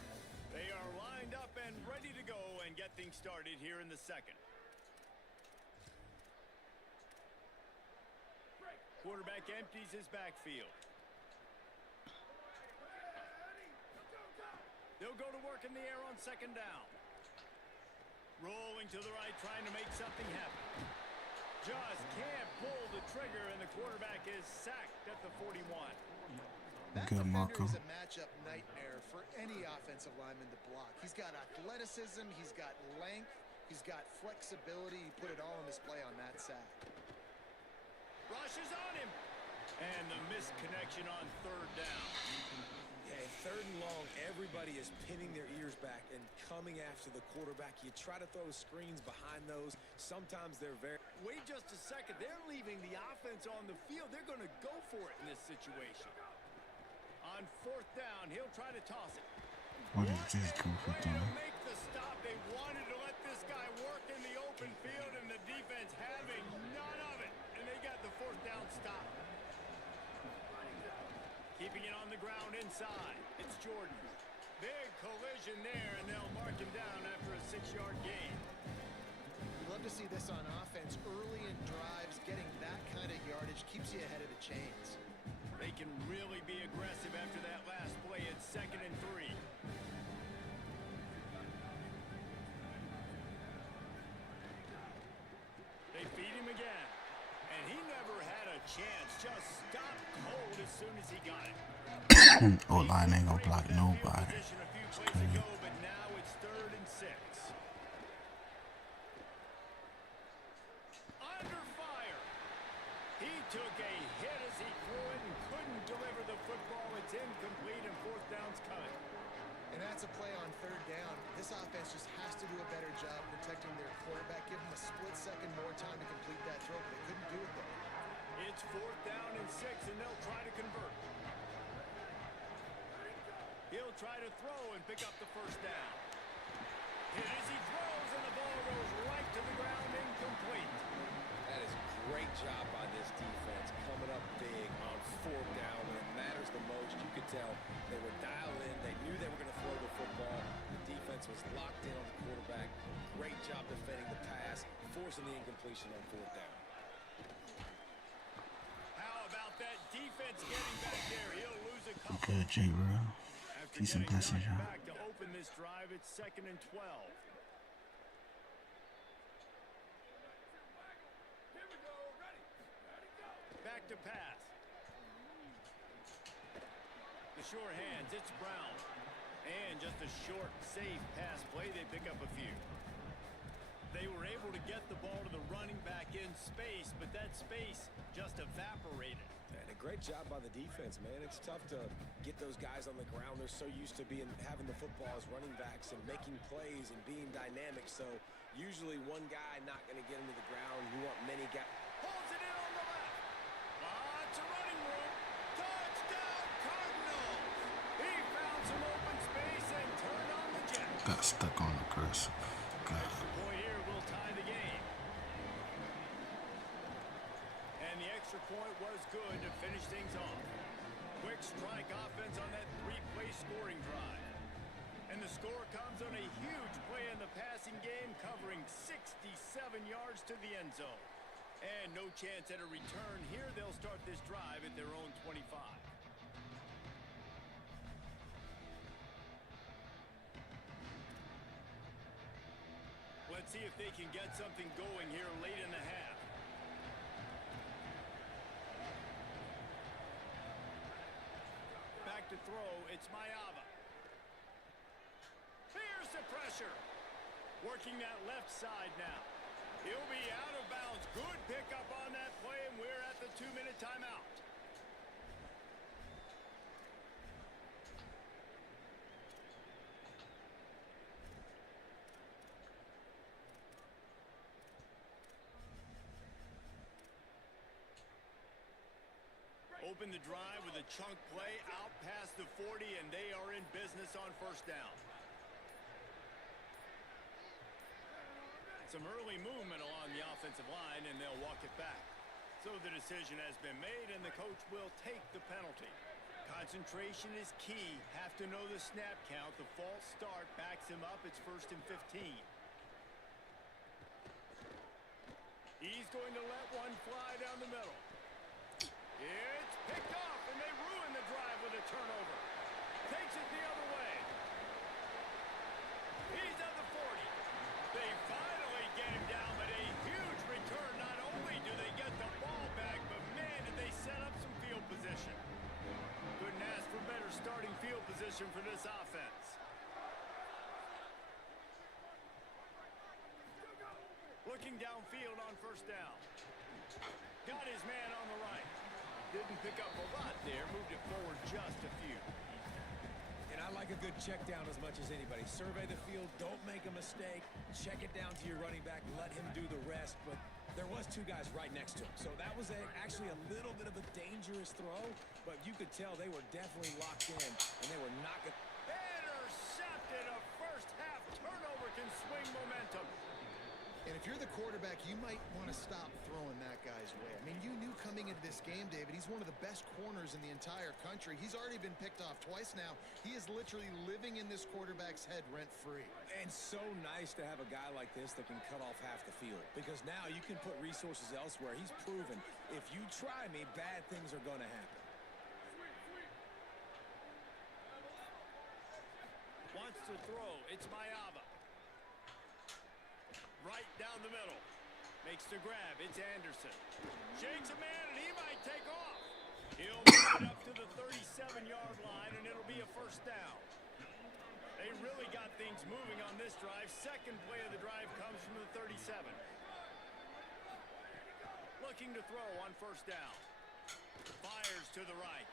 They are lined up and ready to go and get things started here in the second. Quarterback empties his backfield. They'll go to work in the air on second down. Rolling to the right, trying to make something happen. Just can't pull the trigger, and the quarterback is sacked at the 41. That Good, defender Marco. is a matchup nightmare for any offensive lineman to block. He's got athleticism, he's got length, he's got flexibility. He put it all on display on that sack. Rushes on him. And the missed connection on third down. Yeah, third and long, everybody is pinning their ears back and coming after the quarterback. You try to throw screens behind those. Sometimes they're very... Wait just a second. They're leaving the offense on the field. They're going to go for it in this situation. On fourth down, he'll try to toss it. What is this goofy Way to doing? make the stop. They wanted to let this guy work in the open field, and the defense having none of it. And they got the fourth down stop. Keeping it on the ground inside. It's Jordan. Big collision there, and they'll mark him down after a 6-yard gain. We love to see this on offense. Early in drives, getting that kind of yardage keeps you ahead of the chains. They can really be aggressive after that last play. It's 2nd and 3. They feed him again. And he never had a chance. Just stopped cold as soon as he got it. Oh, line ain't gonna block nobody. Position a few It's plays crazy. ago, but now it's 3rd and 6. Under fire. He took a hit as he threw it and couldn't deliver the football. It's incomplete and 4th down's coming. And that's a play on third down. This offense just has to do a better job protecting their quarterback. Give them a split second more time to complete that throw, but they couldn't do it there. It's 4th down and 6, and they'll try to convert. He'll try to throw and pick up the first down. Hit as he throws, and the ball goes right to the ground, incomplete. That is a great job by this defense, coming up big on 4th down when it matters the most. You could tell they were dialed in. They knew they were going to throw the football. The defense was locked in on the quarterback. Great job defending the pass, forcing the incompletion on 4th down. How about that defense getting back there? He'll lose a couple. Good, J-Row. After Peace and getting blessings, knocked y'all. back to open this drive, it's 2nd and 12. Back to pass. The sure hands, it's Brown. And just a short, safe pass play, they pick up a few. They were able to get the ball to the running back in space, but that space just evaporated. And a great job by the defense, man. It's tough to get those guys on the ground. They're so used to having the football as running backs and making plays and being dynamic. So usually one guy not going to get him to the ground. You want many guys. Holds it in on the left. Lots of running room. Touchdown, Cardinals. He found some open space and turned on the jet. Got stuck on the cursor. God. Extra point here will tie the game. And the extra point was good to finish things off. Quick quick strike offense on that three-play scoring drive. And the score comes on a huge play in the passing game, covering 67 yards to the end zone. And no chance at a return here. They'll start this drive at their own 25. Let's see if they can get something going here late in the half. Back to throw, it's Mayava. Here's the pressure. Working that left side now. He'll be out of bounds. Good pickup on that play, and we're at the 2-minute timeout. Open the drive with a chunk play out past the 40, and they are in business on first down. Some early movement along the offensive line, and they'll walk it back. So the decision has been made, and the coach will take the penalty. Concentration is key. Have to know the snap count. The false start backs him up. It's 1st and 15. He's going to let one fly down the middle. It's picked off, and they ruin the drive with a turnover. Takes it the other way. He's at the 40. They finally get him down, but a huge return. Not only do they get the ball back, but man, did they set up some field position. Couldn't ask for better starting field position for this offense. Looking downfield on first down. Got his man on the right. Didn't pick up a lot there. Moved it forward just a few. And I like a good check down as much as anybody. Survey the field, don't make a mistake. Check it down to your running back, let him do the rest. But there was two guys right next to him. So that was actually a little bit of a dangerous throw, but you could tell they were definitely locked in, and they were not going to... Intercepted. A first half turnover can swing momentum. And if you're the quarterback, you might want to stop throwing that guy's way. I mean, you knew coming into this game, David, he's one of the best corners in the entire country. He's already been picked off twice now. He is literally living in this quarterback's head rent-free. And so nice to have a guy like this that can cut off half the field, because now you can put resources elsewhere. He's proven, if you try me, bad things are going to happen. Wants to throw. It's Mayava. Right down the middle. Makes the grab. It's Anderson. Shakes a man, and he might take off. He'll move it up to the 37-yard line, and it'll be a first down. They really got things moving on this drive. Second play of the drive comes from the 37. Looking to throw on first down. Fires to the right.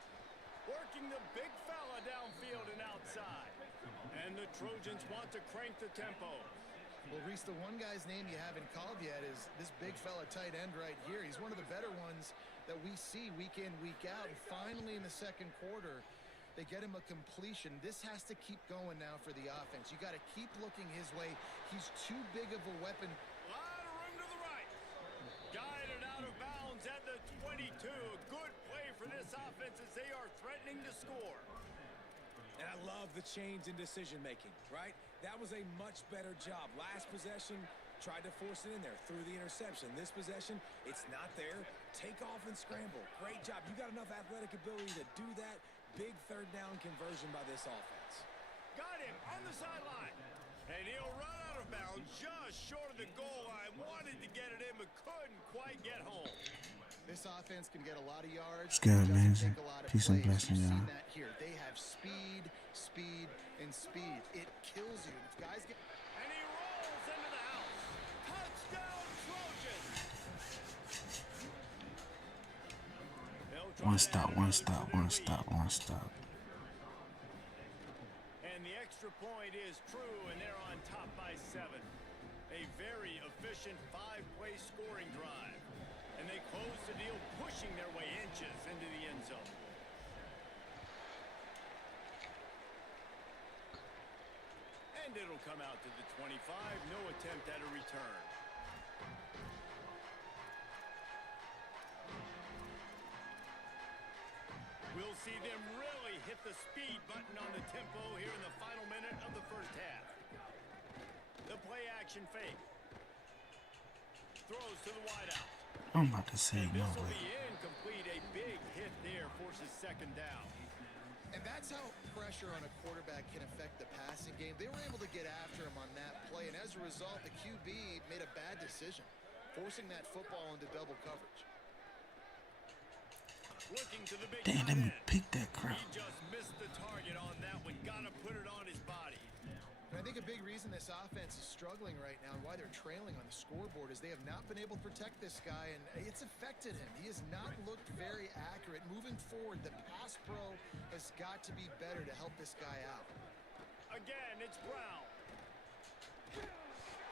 Working the big fella downfield and outside. And the Trojans want to crank the tempo. Well, Reese, the one guy's name you haven't called yet is this big fella tight end right here. He's one of the better ones that we see week in, week out. And finally in the second quarter, they get him a completion. This has to keep going now for the offense. You got to keep looking his way. He's too big of a weapon. A lot of room to the right. Guided out of bounds at the 22. A good play for this offense as they are threatening to score. And I love the change in decision-making, right? That was a much better job. Last possession, tried to force it in there, threw the interception. This possession, it's not there. Take off and scramble. Great job. You got enough athletic ability to do that. Big third down conversion by this offense. Got him on the sideline. And he'll run out of bounds just short of the goal line. Wanted to get it in, but couldn't quite get home. This offense can get a lot of yards. It's good, man. Peace and blessings, You've y'all. seen that here. They have speed, speed, and speed. It kills you. If guys get... And he rolls into the house. Touchdown, Trojans. One stop, one stop, one stop, one stop. And the extra point is true, and they're on top by 7. A very efficient 5-play scoring drive. And they close the deal, pushing their way inches into the end zone. And it'll come out to the 25. No attempt at a return. We'll see them really hit the speed button on the tempo here in the final minute of the first half. The play action fake. Throws to the wideout. I'm about to say no This will way. be incomplete. A big hit there forces second down. And that's how pressure on a quarterback can affect the passing game. They were able to get after him on that play, and as a result, the QB made a bad decision, forcing that football into double coverage. Looking to the big Damn, let tight me end. pick that crap. He just missed the target on that one. Gotta put it on his body. And I think a big reason this offense is struggling right now and why they're trailing on the scoreboard is they have not been able to protect this guy, and it's affected him. He has not looked very accurate. Moving forward, the pass pro has got to be better to help this guy out. Again, it's Brown.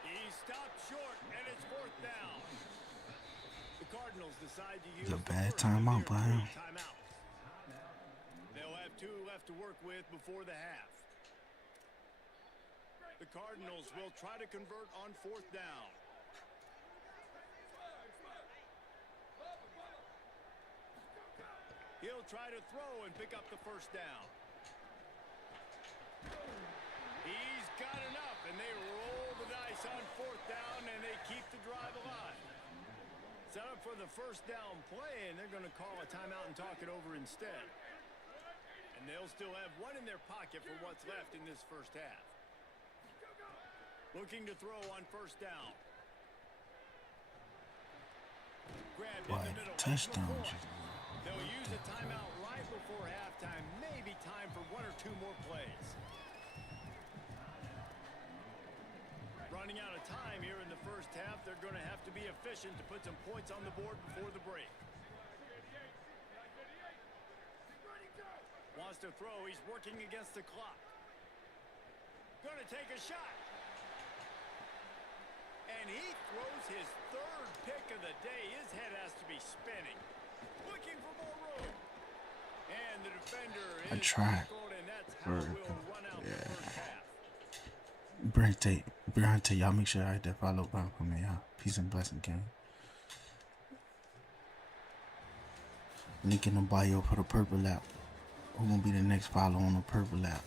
He stopped short, and it's fourth down. The Cardinals decide to use It's a the bad first of timeout their by him. 3 timeouts. They'll have 2 left to work with before the half. The Cardinals will try to convert on fourth down. He'll try to throw and pick up the first down. He's got enough, and they roll the dice on fourth down, and they keep the drive alive. Set up for the first down play, and they're going to call a timeout and talk it over instead. And they'll still have 1 in their pocket for what's left in this first half. Looking to throw on first down. Grabbed in Why the middle. touchdowns? They'll use a timeout right before halftime. Maybe time for 1 or 2 more plays. Running out of time here in the first half. They're going to have to be efficient to put some points on the board before the break. Wants to throw. He's working against the clock. Going to take a shot. And he throws his 3rd pick of the day. His head has to be spinning. Looking for more room. And the defender I is tried. tackled, and that's how we'll run out the first half. Brante, y'all make sure I hit that follow button for me, y'all. Peace and blessing, gang. Link in the bio for the purple app. Who gonna be the next follow on the purple app?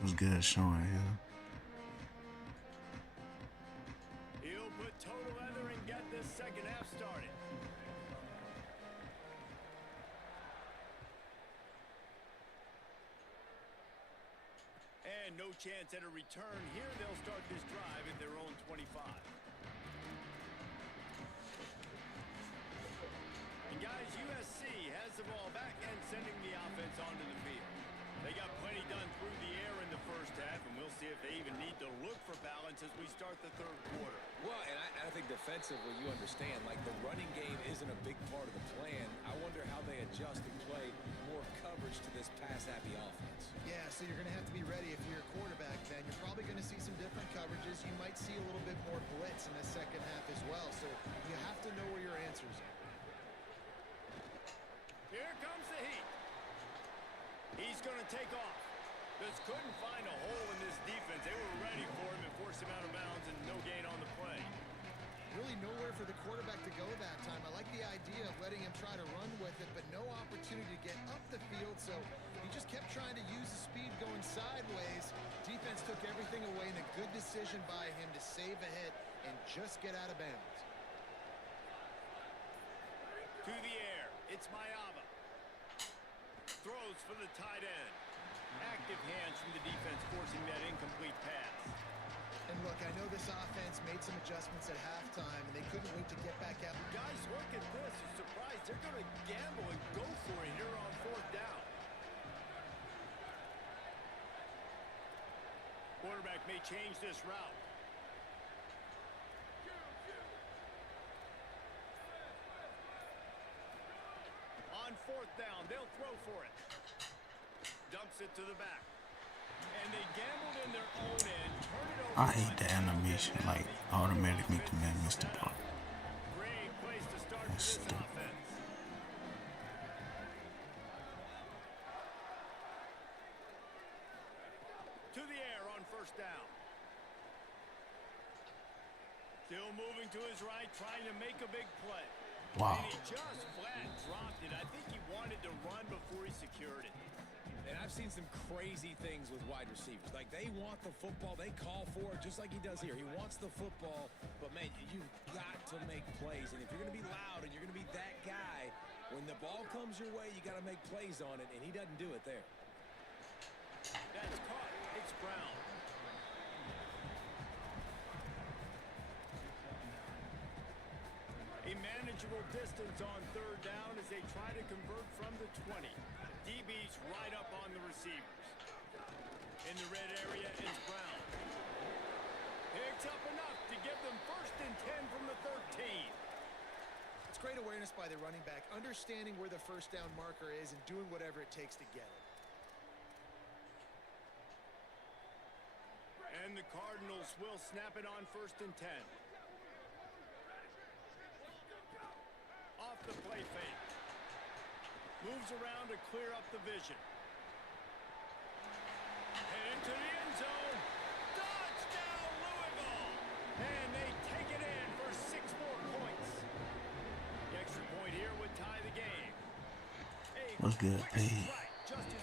What's good, Sean? Yeah. He'll put total leather and get this second half started. And no chance at a return here. They'll start this drive at their own 25. And guys, USC has the ball back and sending the offense onto the field. They got plenty done through the air in the first half, and we'll see if they even need to look for balance as we start the third quarter. Well, and I think defensively, you understand, like the running game isn't a big part of the plan. I wonder how they adjust and play more coverage to this pass-happy offense. Yeah, so you're going to have to be ready if you're a quarterback, then. You're probably going to see some different coverages. You might see a little bit more blitz in the second half as well, so you have to know where your answers are. Here comes the heat. He's going to take off. Just couldn't find a hole in this defense. They were ready for him and forced him out of bounds, and no gain on the play. Really nowhere for the quarterback to go that time. I like the idea of letting him try to run with it, but no opportunity to get up the field, so he just kept trying to use the speed going sideways. Defense took everything away, and a good decision by him to save a hit and just get out of bounds. To the air. It's Mayava. Throws for the tight end. Active hands from the defense forcing that incomplete pass. And look, I know this offense made some adjustments at halftime, and they couldn't wait to get back out. Guys, look at this. I'm surprised. They're going to gamble and go for it here on fourth down. Quarterback may change this route. On fourth down, they'll throw for it. Dumps it to the back. And they gambled in their own end. Turn it over. I hate the animation, like automatically command Mr. Park. Great place to start That's this stupid. offense. To the air on first down. Still moving to his right, trying to make a big play. Wow. And he just flat dropped it. I think he wanted to run before he secured it. And I've seen some crazy things with wide receivers. Like, they want the football. They call for it just like he does here. He wants the football. But, man, you've got to make plays. And if you're going to be loud and you're going to be that guy, when the ball comes your way, you got to make plays on it. And he doesn't do it there. That's caught. It's Brown. A manageable distance on third down as they try to convert from the 20. DB's right up on the receivers. In the red area is Brown. Picks up enough to give them 1st and 10 from the 13. It's great awareness by the running back, understanding where the first down marker is and doing whatever it takes to get it. And the Cardinals will snap it on 1st and 10. Off the play fake. Moves around to clear up the vision. And into the end zone. Touchdown, Louisville! And they take it in for 6 more points. The extra point here would tie the game. What's good, P?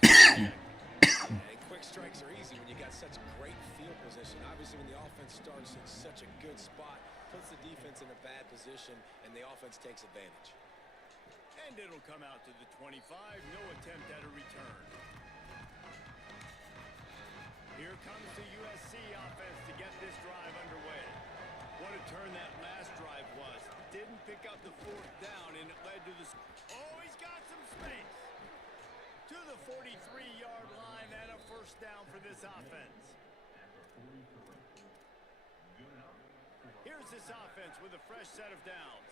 And quick strikes are easy when you got such great field position. Obviously, when the offense starts in such a good spot, puts the defense in a bad position, and the offense takes advantage. And it'll come out to the 25. No attempt at a return. Here comes the USC offense to get this drive underway. What a turn that last drive was. Didn't pick up the 4th down, and it led to the... Oh, he's got some space. To the 43-yard line and a 1st down for this offense. Here's this offense with a fresh set of downs.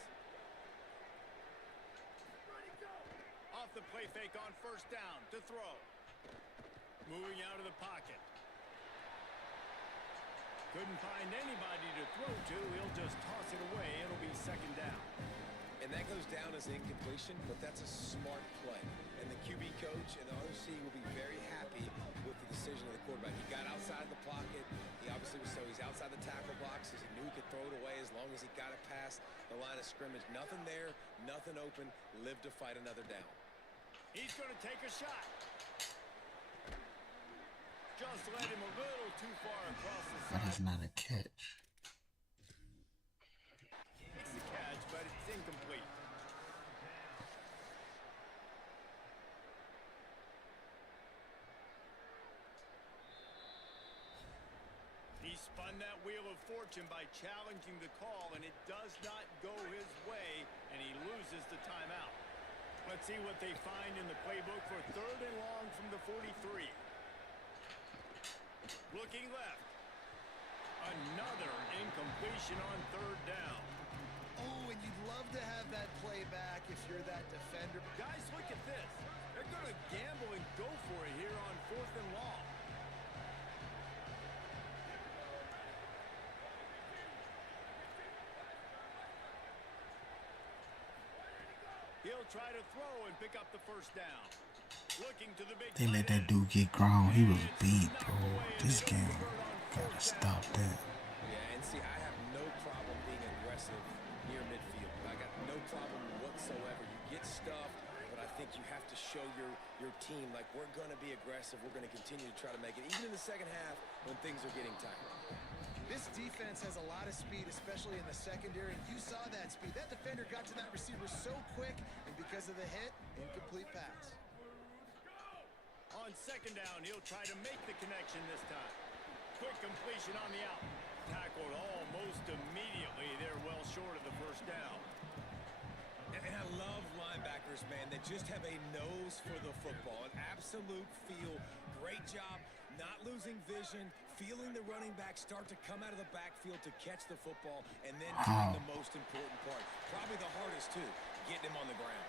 Off the play fake on 1st down to throw. Moving out of the pocket. Couldn't find anybody to throw to. He'll just toss it away. It'll be 2nd down. And that goes down as incompletion, but that's a smart play. And the QB coach and the OC will be very happy with the decision of the quarterback. He got outside the pocket. He obviously was he's outside the tackle box. He knew he could throw it away as long as he got it past the line of scrimmage. Nothing there, nothing open. Live to fight another down. He's going to take a shot. Just led him a little too far across the side. That is not a catch. It's the catch, but it's incomplete. He spun that wheel of fortune by challenging the call, and it does not go his way, and he loses the timeout. Let's see what they find in the playbook for 3rd and long from the 43. Looking left. Another incompletion on 3rd down. Oh, and you'd love to have that play back if you're that defender. Guys, look at this. They're going to gamble and go for it here on 4th and long. He'll try to throw and pick up the 1st down. Looking to the big They let that dude get ground. He was beat, bro. This game, gotta stop that. Yeah, and see, I have no problem being aggressive near midfield. I got no problem whatsoever. You get stuffed, but I think you have to show your team, like, we're going to be aggressive. We're going to continue to try to make it, even in the 2nd half when things are getting tight. This defense has a lot of speed, especially in the secondary, and you saw that speed. That defender got to that receiver so quick, and because of the hit, incomplete pass. On 2nd down, he'll try to make the connection this time. Quick completion on the out. Tackled almost immediately. They're well short of the 1st down. And I love linebackers, man, that just have a nose for the football, an absolute feel. Great job not losing vision, feeling the running back start to come out of the backfield to catch the football, and then doing the most important part. Probably the hardest, too, getting him on the ground.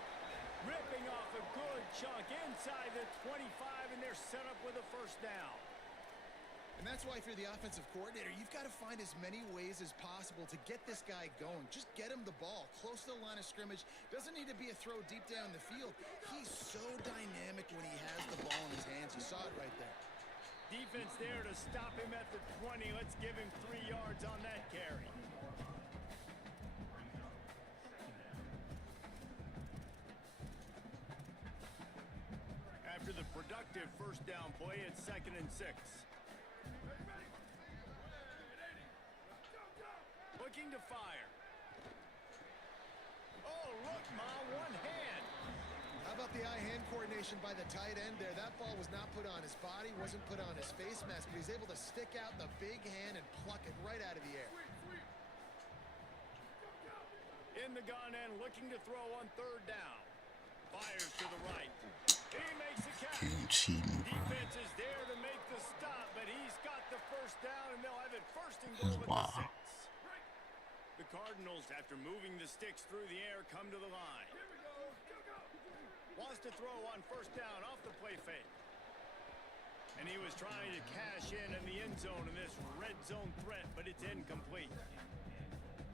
Ripping off a good chunk inside the 25, and they're set up with a 1st down. And that's why if you're the offensive coordinator, you've got to find as many ways as possible to get this guy going. Just get him the ball close to the line of scrimmage. Doesn't need to be a throw deep down the field. He's so dynamic when he has the ball in his hands. You saw it right there. Defense there to stop him at the 20. Let's give him 3 yards on that carry. productive first down play at 2nd and 6. Looking to fire. Oh, look, Ma, one hand. How about the eye-hand coordination by the tight end there? That ball was not put on his body, wasn't put on his face mask, but he's able to stick out the big hand and pluck it right out of the air. In the gun and looking to throw on 3rd down. Fires to the right. He makes the catch. Cheating, bro. Defense is there to make the stop, but he's got the first down, and they'll have it 1st and goal at the 6. The Cardinals, after moving the sticks through the air, come to the line. Wants to throw on 1st down off the play fake. And he was trying to cash in the end zone in this red zone threat, but it's incomplete.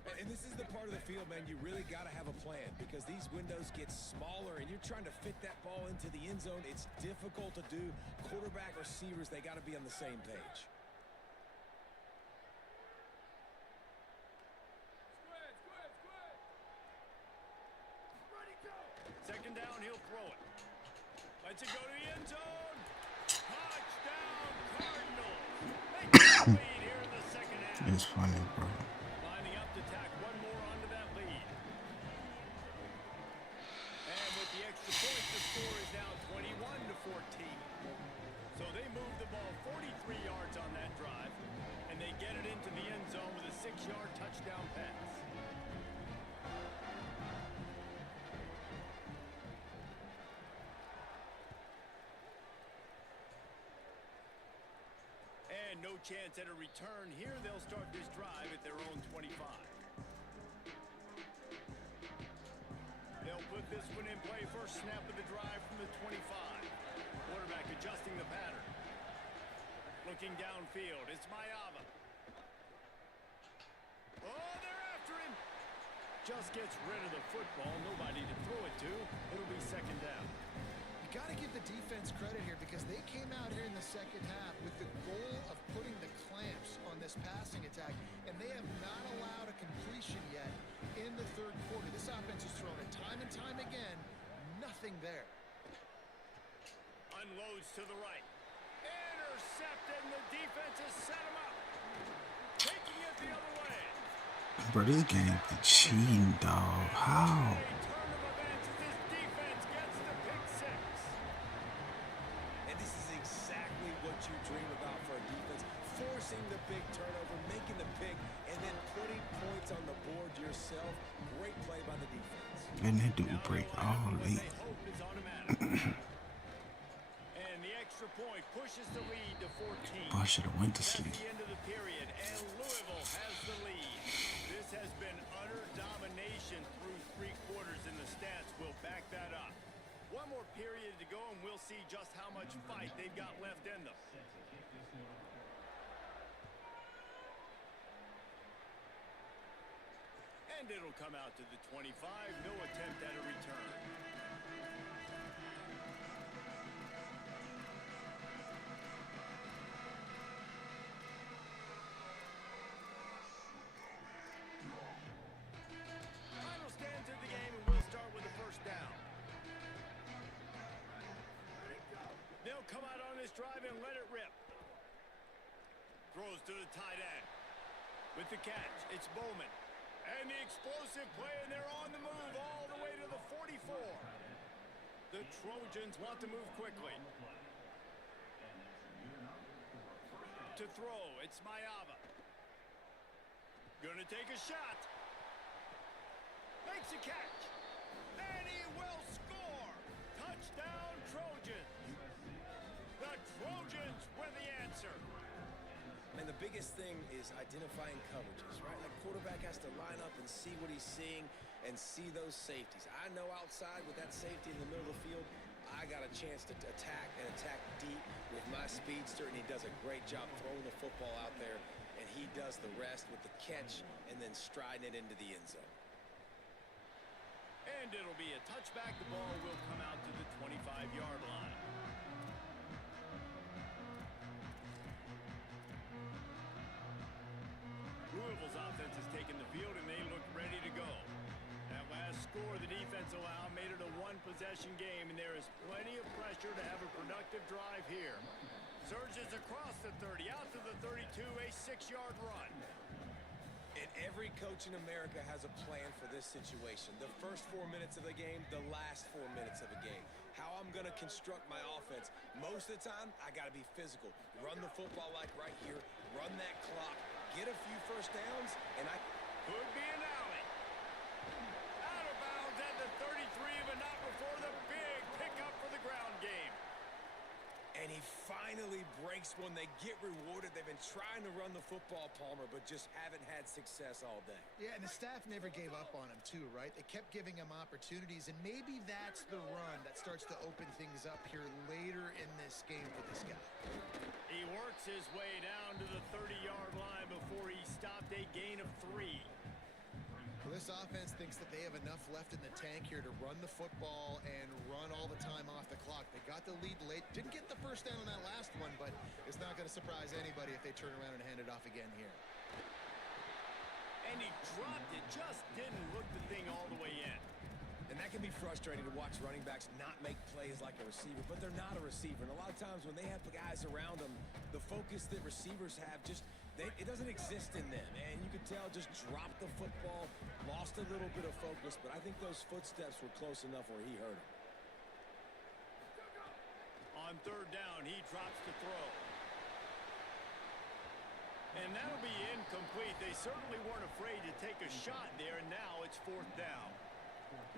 And this is the part of the field, man, you really got to have a plan because these windows get smaller and you're trying to fit that ball into the end zone. It's difficult to do. Quarterback, receivers, they got to be on the same page. Second down, he'll throw it. Lets it go to the end zone. Touchdown, Cardinals. They take the lead here in the 2nd half. It's funny, bro. Lining up to tack one more onto that lead. And with the extra point, the score is now 21-14. So they move the ball 43 yards on that drive, and they get it into the end zone with a 6-yard touchdown pass. And no chance at a return here. They'll start this drive at their own 25. They'll put this one in play. First snap of the drive from the 25. Quarterback adjusting the pattern. Looking downfield. It's Mayava. Oh, they're after him. Just gets rid of the football. Nobody to throw it to. It'll be 2nd down. You got to give the defense credit here because they came out here in the 2nd half with the goal of putting the clamps on this passing attack, and they have not allowed a completion yet in the 3rd quarter. This offense has thrown it time and time again. Nothing there. Unloads to the right. Intercepted, and the defense has set him up. Taking it the other way. Bro, this game be cheating, dog. How? A turn of events as this defense gets the pick 6. And this is exactly what you dream about for a defense. Forcing the big turnover, making the pick, and then putting points on the board yourself. Great play by the defense. And that dude break all late. They hope is automatic. And the extra point pushes the lead to 14. Boy, I should have went to That's sleep. the end of the period, and Louisville has the lead. This has been utter domination through 3 quarters, and the stats will back that up. One more period to go, and we'll see just how much fight they've got left in them. And it'll come out to the 25. No attempt at a return. Final stands of the game, and we'll start with the 1st down. They'll come out on this drive and let it rip. Throws to the tight end. With the catch, it's Bowman. And the explosive play, and they're on the move all the way to the 44. The Trojans want to move quickly. To throw, it's Mayava. Gonna take a shot. Makes a catch. And he will score. Touchdown, Trojans. The Trojans with the answer. And the biggest thing is identifying coverages, right? Like quarterback has to line up and see what he's seeing and see those safeties. I know outside with that safety in the middle of the field, I got a chance to attack and attack deep with my speedster, and he does a great job throwing the football out there, and he does the rest with the catch and then striding it into the end zone. And it'll be a touchback. The ball will come out to the 25-yard line. Louisville's offense has taken the field, and they look ready to go. That last score the defense allowed made it a 1-point possession game, and there is plenty of pressure to have a productive drive here. Surges across the 30, out to the 32, a 6-yard run. And every coach in America has a plan for this situation. The first 4 minutes of the game, the last 4 minutes of the game. How I'm going to construct my offense. Most of the time, I got to be physical. Run the football like right here. Run that clock. Get a few first downs, and I... Could be an alley. Out of bounds at the 33, but not before the big pickup for the ground game. And he finally breaks when they get rewarded. They've been trying to run the football, Palmer, but just haven't had success all day. Yeah, and the staff never gave up on him, too, right? They kept giving him opportunities, and maybe that's the run that starts to open things up here later in this game for this guy. He works his way down to the 30-yard line before he stopped a gain of 3. Well, this offense thinks that they have enough left in the tank here to run the football and run all the time off the clock. They got the lead late. Didn't get the first down on that last one, but it's not going to surprise anybody if they turn around and hand it off again here. And he dropped it, just didn't look the thing all the way in. And that can be frustrating to watch running backs not make plays like a receiver, but they're not a receiver. And a lot of times when they have guys around them, the focus that receivers have just, it doesn't exist in them. And you can tell just dropped the football, lost a little bit of focus, but I think those footsteps were close enough where he heard him. On third down, he drops to throw. And that'll be incomplete. They certainly weren't afraid to take a shot there, and now it's fourth down.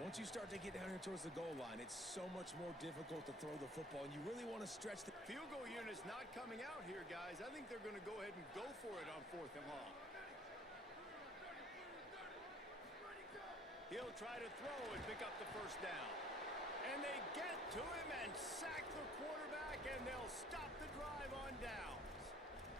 Once you start to get down here towards the goal line, it's so much more difficult to throw the football, and you really want to stretch the... Field goal unit's not coming out here, guys. I think they're going to go ahead and go for it on fourth and long. He'll try to throw and pick up the first down. And they get to him and sack the quarterback, and they'll stop the drive on downs.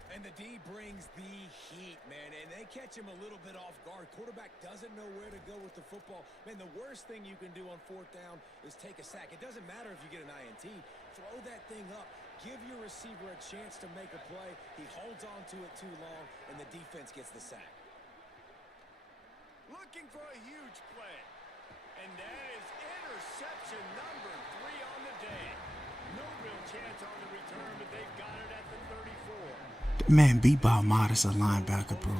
And the D brings the heat, man, and they catch him a little bit off guard. Quarterback doesn't know where to go with the football. Man, the worst thing you can do on fourth down is take a sack. It doesn't matter if you get an INT. Throw that thing up. Give your receiver a chance to make a play. He holds on to it too long, and the defense gets the sack. Looking for a huge play. And that is interception number 3 on the day. No real chance on the return, but they've got it at the 34. Man, B-Ball Mod is a linebacker, bro.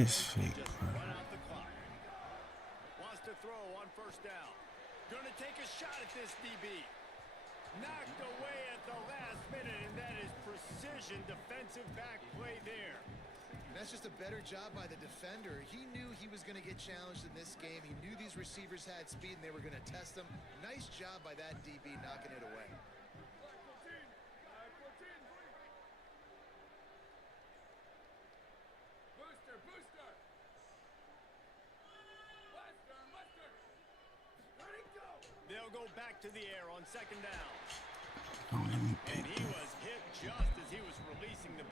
It's fake, bro. Wants to throw on first down. Gonna take a shot at this DB. Knocked away at the last minute, and that is precision defensive back play there. That's just a better job by the defender. He knew he was going to get challenged in this game. He knew these receivers had speed, and they were going to test him. Nice job by that DB knocking it away. They'll go back to the air on second down. Oh, let me pick And he that. was hit just as he was releasing the...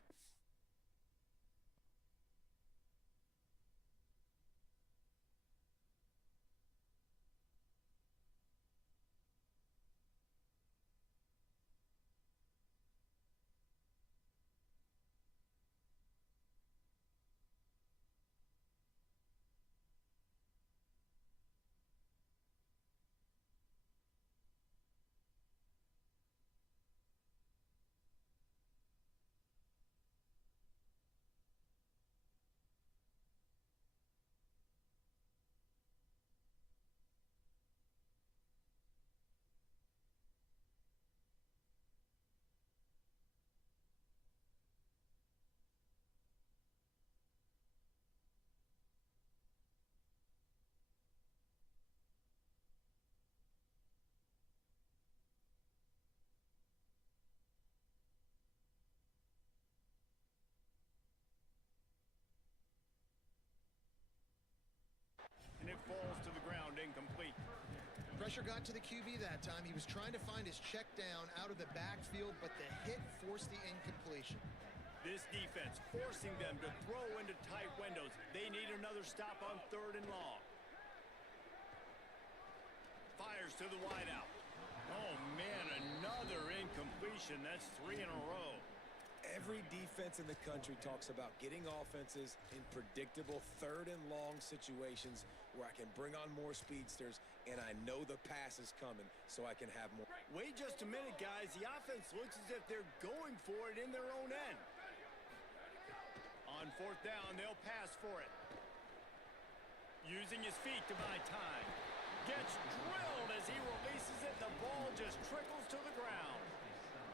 And it falls to the ground, incomplete. Pressure got to the QB that time. He was trying to find his check down out of the backfield, but the hit forced the incompletion. This defense forcing them to throw into tight windows. They need another stop on third and long. Fires to the wideout. Oh, man, another incompletion. That's 3 in a row. Every defense in the country talks about getting offenses in predictable third and long situations where I can bring on more speedsters, and I know the pass is coming, so I can have more. Wait just a minute, guys. The offense looks as if they're going for it in their own end. On fourth down, they'll pass for it. Using his feet to buy time. Gets drilled as he releases it. The ball just trickles to the ground.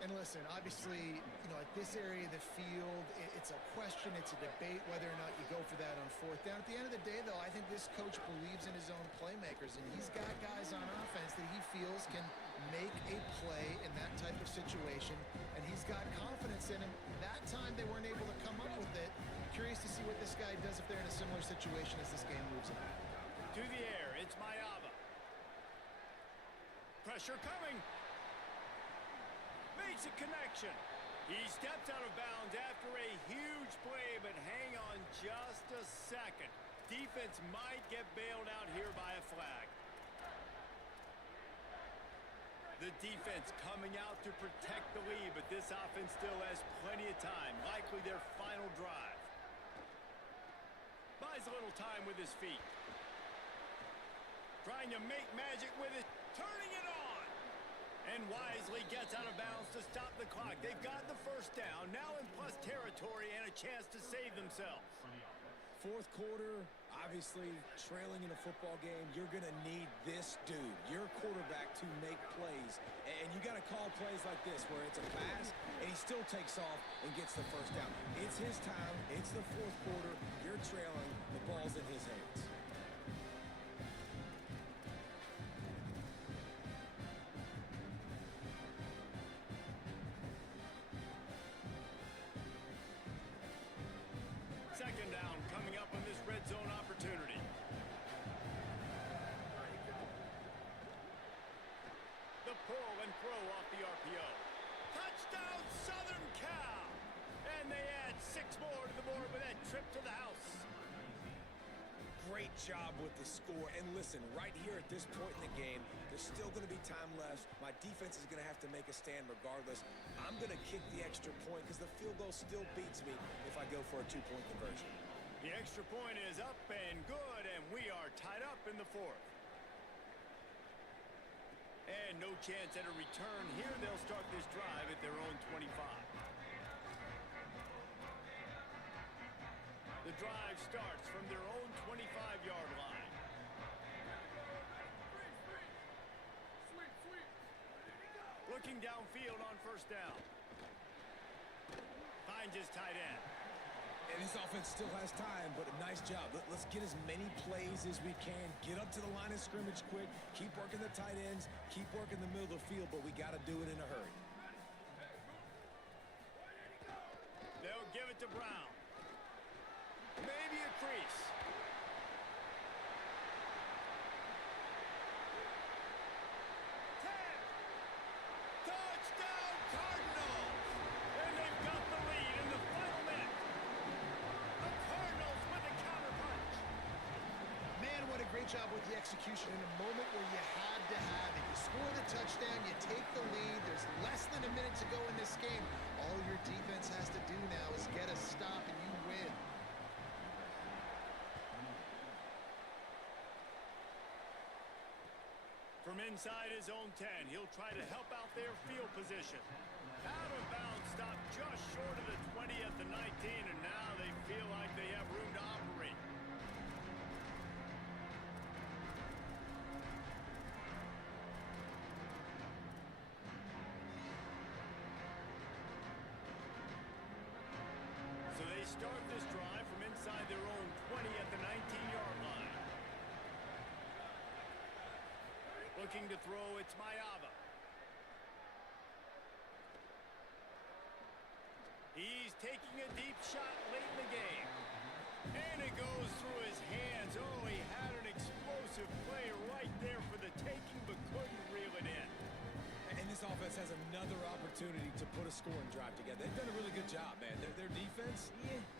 And listen, obviously, at this area of the field, it's a question, it's a debate whether or not you go for that on fourth down. At the end of the day, though, I think this coach believes in his own playmakers, and he's got guys on offense that he feels can make a play in that type of situation, and he's got confidence in him. That time they weren't able to come up with it. Curious to see what this guy does if they're in a similar situation as this game moves on. To the air, it's Mayava. Pressure coming. Makes a connection. He steps out of bounds after a huge play, but hang on just a second. Defense might get bailed out here by a flag. The defense coming out to protect the lead, but this offense still has plenty of time, likely their final drive. Buys a little time with his feet. Trying to make magic with it, turning it on. And wisely gets out of bounds to stop the clock. They've got the first down, now in plus territory and a chance to save themselves. Fourth quarter, obviously trailing in a football game, you're going to need this dude, your quarterback, to make plays. And you got to call plays like this where it's a pass and he still takes off and gets the first down. It's his time. It's the fourth quarter. You're trailing. The ball's in his hands. Second down coming up on this red zone opportunity. The pull and throw off the RPO. Touchdown, Southern Cal! And they add 6 more to the board with that trip to the house. Great job with the score. And listen, right here at this point in the game, there's still going to be time left. My defense is going to have to make a stand regardless. I'm going to kick the extra point because the field goal still beats me if I go for a 2-point conversion. The extra point is up and good, and we are tied up in the fourth. And no chance at a return here. They'll start this drive at their own 25. The drive starts from their own 25-yard line. Looking downfield on first down. Finds his tight end. And this offense still has time, but a nice job. Let's get as many plays as we can. Get up to the line of scrimmage quick. Keep working the tight ends. Keep working the middle of the field, but we got to do it in a hurry. They'll give it to Brown. Maybe a crease. Touchdown Cardinals! And they've got the lead in the final minute. The Cardinals with a counterpunch. Man, what a great job with the execution in a moment where you had to have it. You score the touchdown, you take the lead. There's less than a minute to go in this game. All your defense has to do now is get a stop and you win. From inside his own 10, he'll try to help out their field position. Out of bounds, stop just short of the 20 at the 19, and now they feel like they have room to operate. So they start this drive from inside their own 20 at the 19-yard line. Looking to throw, it's Mayava. He's taking a deep shot late in the game. And it goes through his hands. Oh, he had an explosive play right there for the taking, but couldn't reel it in. And this offense has another opportunity to put a scoring drive together. They've done a really good job, man. Their defense,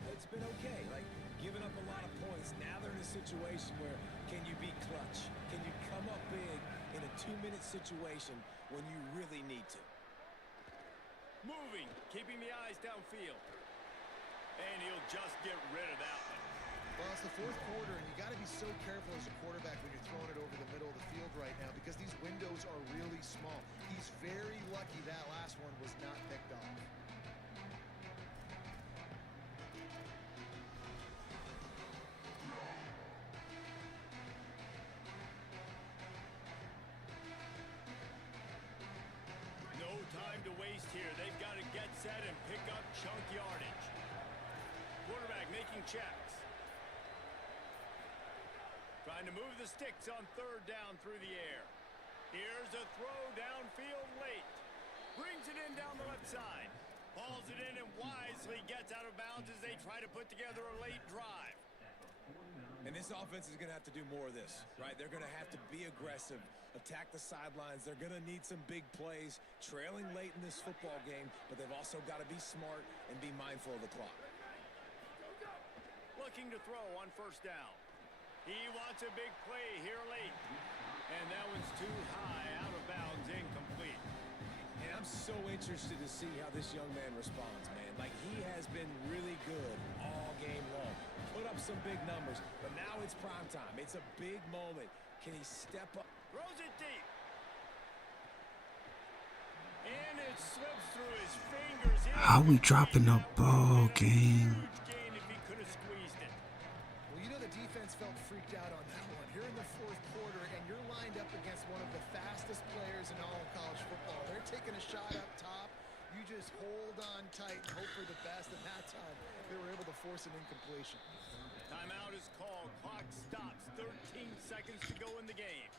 it's been okay. Like, giving up a lot of points. Now they're in a situation where can you be clutch? Can you come up big in a 2-minute situation when you really need to? Moving, keeping the eyes downfield. And he'll just get rid of that one. Well, it's the fourth quarter, and you got to be so careful as a quarterback when you're throwing it over the middle of the field right now because these windows are really small. He's very lucky that last one was not picked off. No time to waste here. They've got to get set and pick up chunk yardage. Quarterback making checks. Trying to move the sticks on third down through the air. Here's a throw downfield late. Brings it in down the left side. Hauls it in and wisely gets out of bounds as they try to put together a late drive. And this offense is going to have to do more of this, right? They're going to have to be aggressive, attack the sidelines. They're going to need some big plays, trailing late in this football game, but they've also got to be smart and be mindful of the clock. Looking to throw on first down. He wants a big play here late. And that one's too high, out of bounds, incomplete. And I'm so interested to see how this young man responds, man. Like, he has been really good all game long. Put up some big numbers, but now it's prime time. It's a big moment. Can he step up? Throws it deep. And it slips through his fingers. How we dropping the ball, gang? Huge gain if he could have squeezed it. Well, you know the defense felt freaked out on that one. You're in the fourth quarter, and you're lined up against one of the fastest players in all of college football. They're taking a shot up top. You just hold on tight and hope for the best, and that time they were able to force an incompletion. Timeout is called. Clock stops. 13 seconds to go in the game.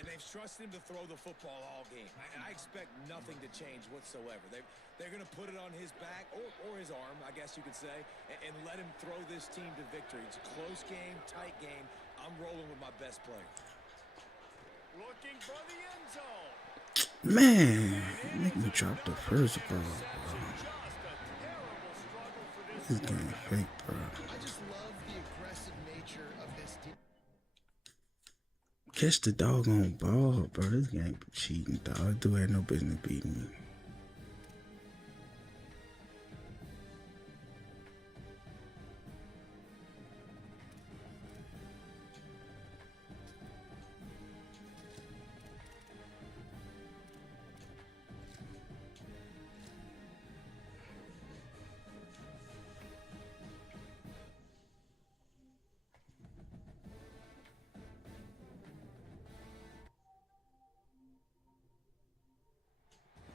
And they've trusted him to throw the football all game. I expect nothing to change whatsoever. They're going to put it on his back or his arm, I guess you could say, and let him throw this team to victory. It's a close game, tight game. I'm rolling with my best player. Looking for the end zone. Man, make me drop the first ball, bro. Just a terrible struggle for this This game fake, bro. I just love the aggressive nature of this team. Catch the doggone ball, bro. This game cheating, dog. Dude had no business beating me.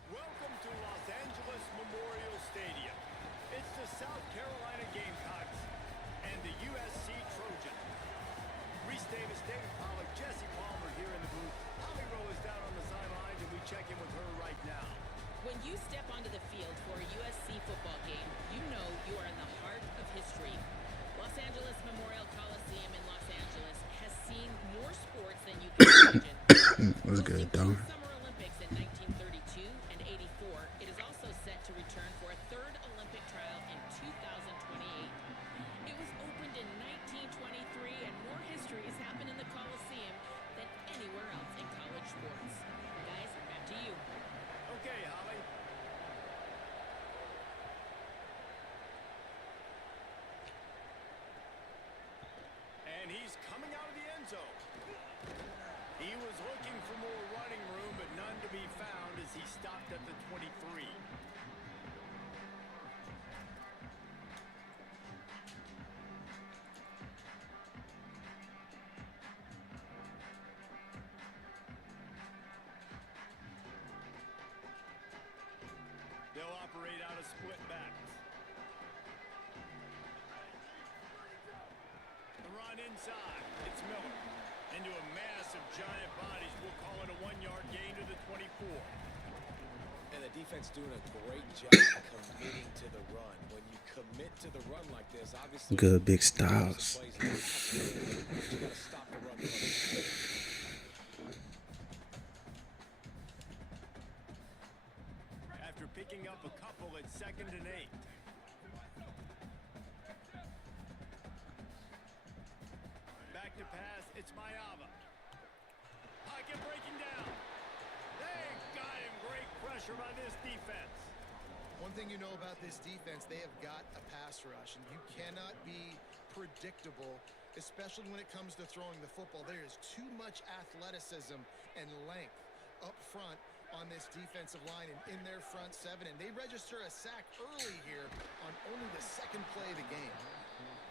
Welcome to Los Angeles Memorial Stadium. It's the South Carolina Gamecocks and the USC Trojans. Reese Davis, David Pollock, Jesse Palmer here in the booth. Holly Rowe is down on the sidelines, and we check in with her right now. When you step onto the field for a USC football game, you know you are in the heart of history. Los Angeles Memorial Coliseum in Los Angeles has seen more sports than you can imagine. What's good, Hosting dog? two Summer Olympics in 1932 and 84, it is also set to return for a third Olympic trial in 2028. It was opened in 1923, and more history has happened in the Coliseum than anywhere else in college sports. Guys, back to you. Okay, Holly. And he's coming out of the end zone. He was looking for more running room, but none to be found as he stopped at the 23. They'll operate out of split backs. The run inside. It's Miller. Into a mass of giant bodies. We'll call it a 1-yard gain to the 24. And the defense doing a great job committing to the run. When you commit to the run like this, obviously... Good big styles. You got to stop the run. After picking up a couple at 2nd and 8. Back to pass, it's Mayava. Pocket breaking down. They got him. Great pressure by this defense. One thing you know about this defense, they have got a pass rush, and you cannot be unpredictable, especially when it comes to throwing the football. There is too much athleticism and length up front on this defensive line and in their front seven, and they register a sack early here on only the second play of the game.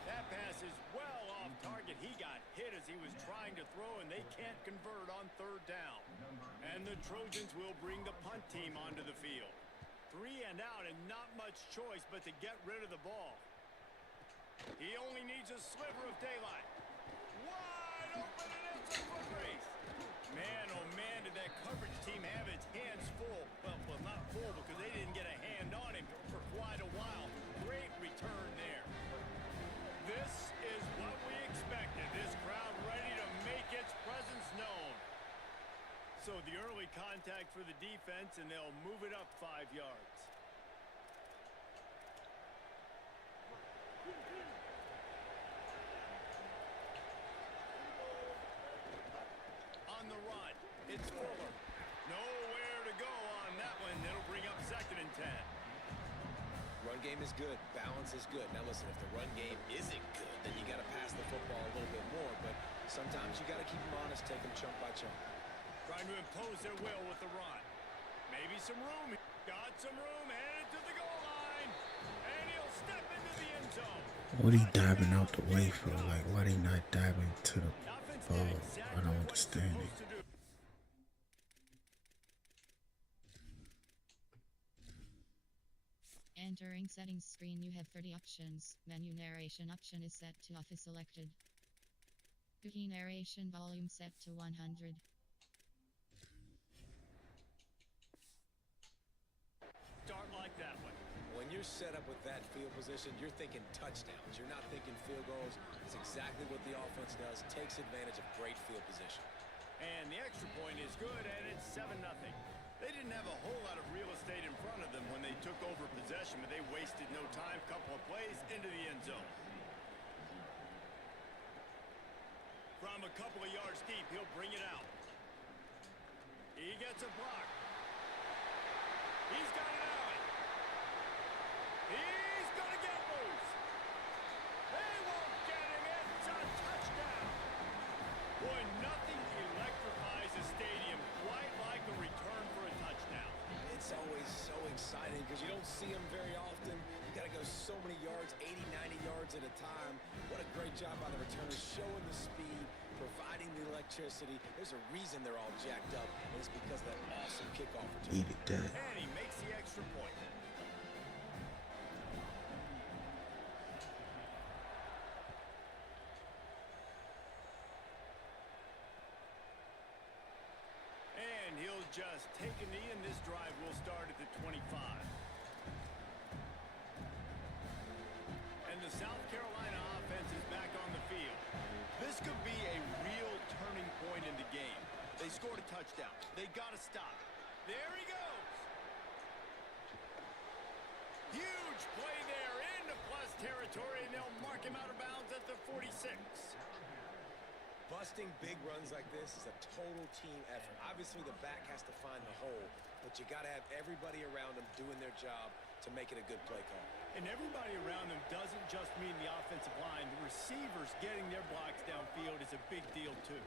That pass is well off target. He got hit as he was trying to throw, and they can't convert on third down. And the Trojans will bring the punt team onto the field. 3 and out, and not much choice but to get rid of the ball. He only needs a sliver of daylight. Wide open, and it's a foot race. Man, oh man, did that coverage team have its hands full. Well, not full because they didn't get a hand on him for quite a while. Great return there. This is what we expected. This crowd ready to make its presence known. So the early contact for the defense, and they'll move it up 5 yards. On the run, it's Fuller. Nowhere to go on that one. It'll bring up 2nd and 10. Run game is good. Balance is good. Now listen, if the run game isn't good, then you got to pass the football a little bit more. But sometimes you got to keep them honest, take them chunk by chunk. Trying to impose their will with the run. Maybe some room. Got some room. Headed to the goal line. And he'll step into the end zone. What he diving out the way for? Like, why they not diving to the ball? I don't understand it. Entering settings screen, you have 30 options. Menu narration option is set to off is selected. Key narration volume set to 100. Start like that one. When you're set up with that field position, you're thinking touchdowns. You're not thinking field goals. It's exactly what the offense does. Takes advantage of great field position. And the extra point is good, and it's 7-0. They didn't have a whole lot of real estate in front of them when they took over possession, but they wasted no time. Couple of plays into the end zone. From a couple of yards deep, he'll bring it out. He gets a block. He's got an alley. He's going to get loose. They won't get him. It's a touchdown. Boy, nothing electrifies a stadium quite like a return for a touchdown. It's always so exciting because you don't see them very often. You got to go so many yards, 80, 90 yards at a time. What a great job by the returners, showing the speed, providing the electricity. There's a reason they're all jacked up, and it's because of that awesome kickoff return. Needed that. And he makes the extra point. And he'll just take a knee, and this drive will start at the 25. And the South Carolina offense is back on the field. This could be a real turning point in the game. They scored a touchdown. They got to stop. There he goes. Huge play there into plus territory, and they'll mark him out of bounds at the 46. Busting big runs like this is a total team effort. Obviously, the back has to find the hole, but you got to have everybody around them doing their job to make it a good play call. And everybody around them doesn't just mean the offensive line. The receivers getting their blocks downfield is a big deal, too.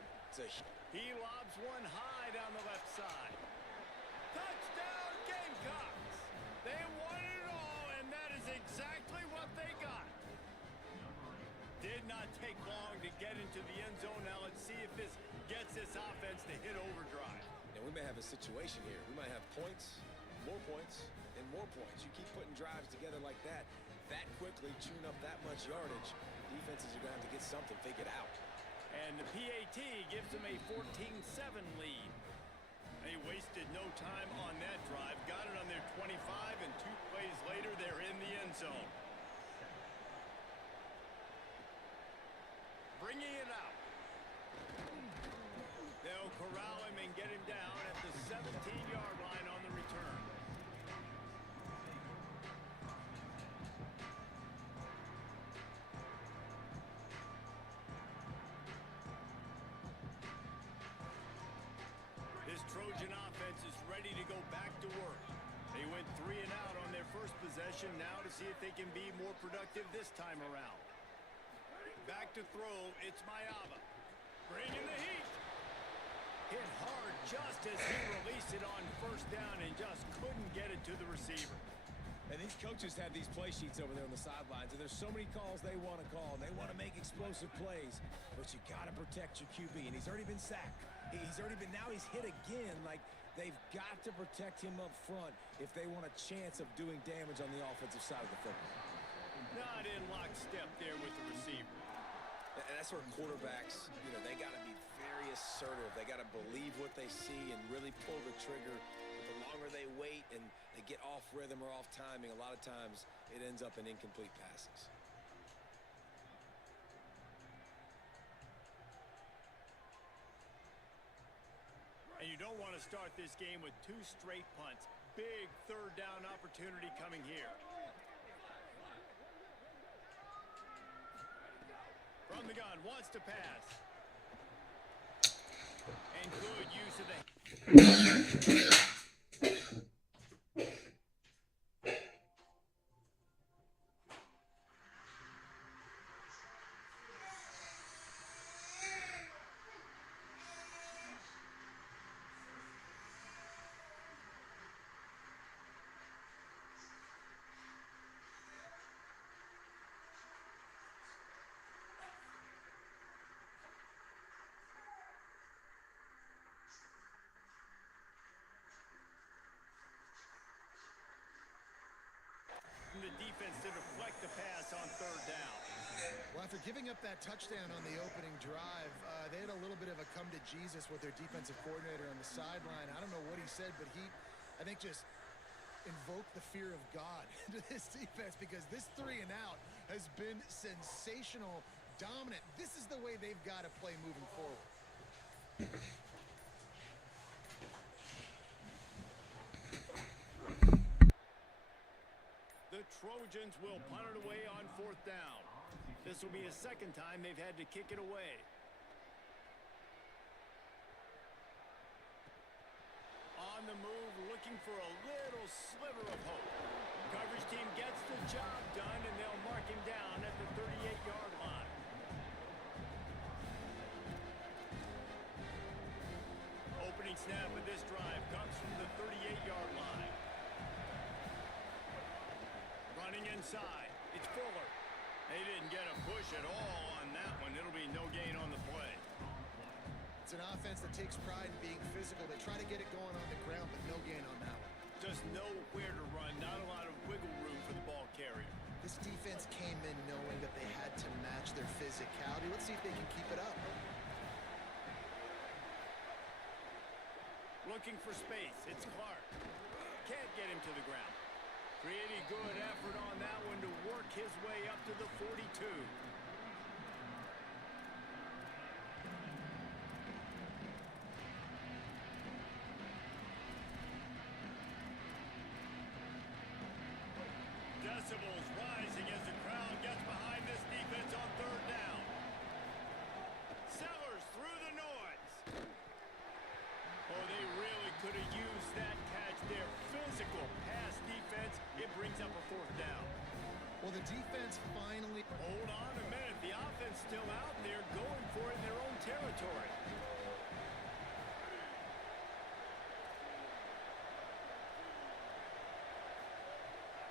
He lobs one high down the left side. Touchdown, Gamecocks! They won it all, and that is exactly what they got. Did not take long to get into the end zone. Now let's see if this gets this offense to hit overdrive. And we may have a situation here. We might have points, and more points. You keep putting drives together like that quickly, chewing up that much yardage, defenses are going to have to get something figured out. And the PAT gives them a 14-7 lead. They wasted no time on that drive. Got it on their 25, and 2 plays later, they're in the end zone. Bringing it out. They'll corral him and get him down at the 17-yard line on the return. This Trojan offense is ready to go back to work. They went 3 and out on their first possession, now to see if they can be more productive this time around. Back to throw, it's Mayava. Bringing the heat. Hit hard just as he released it on first down and just couldn't get it to the receiver. And these coaches have these play sheets over there on the sidelines, and there's so many calls they want to call. They want to make explosive plays, but you got to protect your QB, and he's already been sacked. Now he's hit again. Like, they've got to protect him up front if they want a chance of doing damage on the offensive side of the football. Not in lockstep there with the receiver. And that's where quarterbacks, they got to be very assertive. They got to believe what they see and really pull the trigger. But the longer they wait and they get off rhythm or off timing, a lot of times it ends up in incomplete passes. And you don't want to start this game with 2 straight punts. Big third down opportunity coming here. From the gun, wants to pass. And good use of the... the defense to deflect the pass on third down. Well, after giving up that touchdown on the opening drive, they had a little bit of a come to Jesus with their defensive coordinator on the sideline. I don't know what he said, but he, I think, just invoked the fear of God into this defense, because this 3 and out has been sensational, dominant. This is the way they've got to play moving forward. The Trojans will punt it away on fourth down. This will be a second time they've had to kick it away. On the move, looking for a little sliver of hope. Coverage team gets the job done, and they'll mark him down at the 38-yard line. Opening snap of this drive comes from the 38-yard line. Running inside, it's Fuller. They didn't get a push at all on that one. It'll be no gain on the play. It's an offense that takes pride in being physical. They try to get it going on the ground, but no gain on that one. Just nowhere to run, not a lot of wiggle room for the ball carrier. This defense came in knowing that they had to match their physicality. Let's see if they can keep it up. Looking for space, it's Clark. Can't get him to the ground. Pretty good effort on that one to work his way up to the 42. Decibels rising as the crowd gets behind this defense on third down. Sellers through the noise. Oh, they really could have used that catch there. Physical pass defense. It brings up a fourth down. Well, the defense finally... Hold on a minute. The offense still out there going for it in their own territory.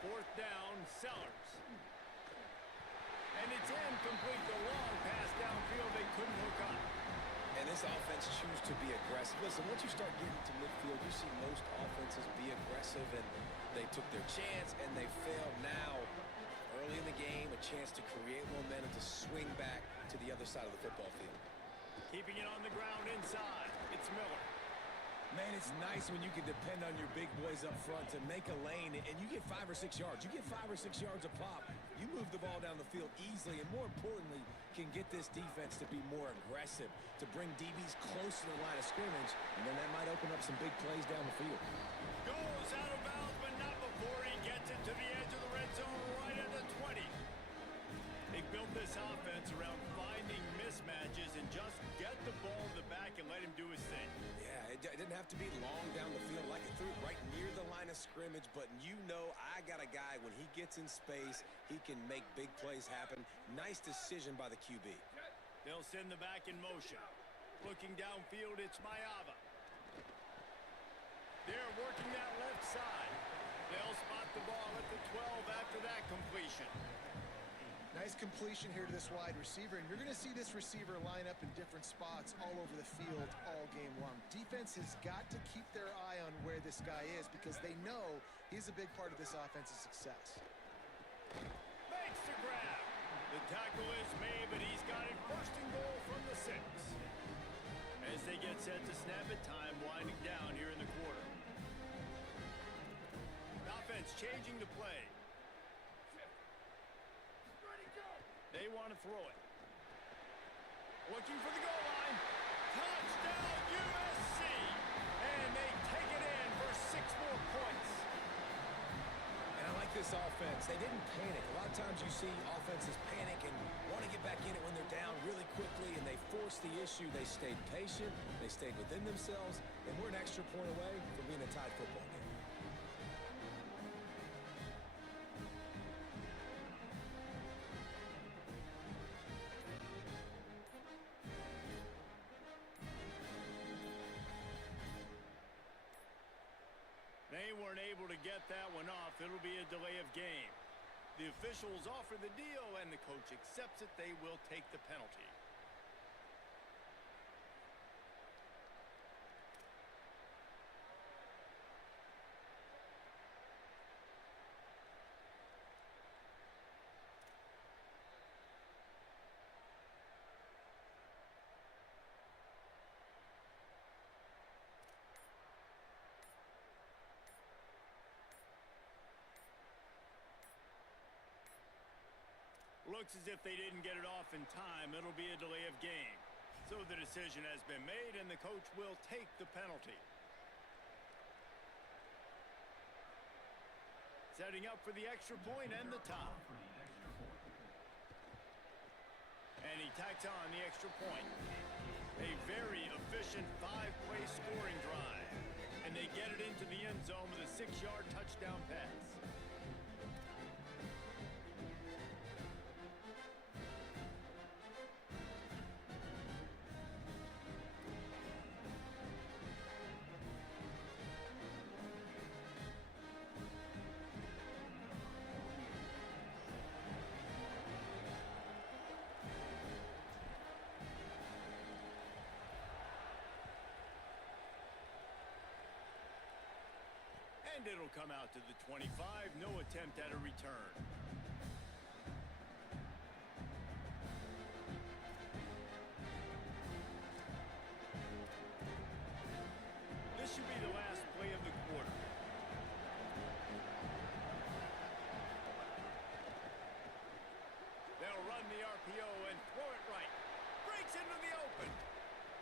Fourth down, Sellers. And it's incomplete. The long pass downfield, they couldn't hook up. And this offense chooses to be aggressive. Listen, once you start getting to midfield, you see most offenses be aggressive, and they took their chance, and they failed. Now, early in the game, a chance to create momentum to swing back to the other side of the football field. Keeping it on the ground inside. It's Miller. Man, it's nice when you can depend on your big boys up front to make a lane, and you get 5 or 6 yards. You get 5 or 6 yards a pop. You move the ball down the field easily, and more importantly, can get this defense to be more aggressive, to bring DBs close to the line of scrimmage, and then that might open up some big plays down the field. Goes out of bounds, but not before he gets it to the edge of the red zone right at the 20. They built this offense around finding mismatches and just get the ball in the back and let him do his thing. Yeah, it didn't have to be long down the field. Like it threw it right near the line of of scrimmage, but you know I got a guy, when he gets in space, he can make big plays happen. Nice decision by the QB. They'll send the back in motion. Looking downfield, it's Mayava. They're working that left side. They'll spot the ball at the 12 after that completion. Nice completion here to this wide receiver, and you're going to see this receiver line up in different spots all over the field all game long. Defense has got to keep their eye on where this guy is because they know he's a big part of this offense's success. Makes the grab. The tackle is made, but he's got it first and goal from the 6. As they get set to snap it, time winding down here in the quarter. Offense changing the play. They want to throw it. Looking for the goal line. Touchdown USC! And they take it in for 6 more points. And I like this offense. They didn't panic. A lot of times you see offenses panic and want to get back in it when they're down really quickly, and they forced the issue. They stayed patient. They stayed within themselves, and we're an extra point away from being a tied football game. They weren't able to get that one off. It'll be a delay of game. The officials offer the deal, and the coach accepts it. They will take the penalty. Looks as if they didn't get it off in time. It'll be a delay of game. So the decision has been made, and the coach will take the penalty. Setting up for the extra point and the tie. And he tacks on the extra point. A very efficient 5-play scoring drive. And they get it into the end zone with a 6-yard touchdown pass. And it'll come out to the 25. No attempt at a return. This should be the last play of the quarter. They'll run the RPO and throw it right. Breaks into the open.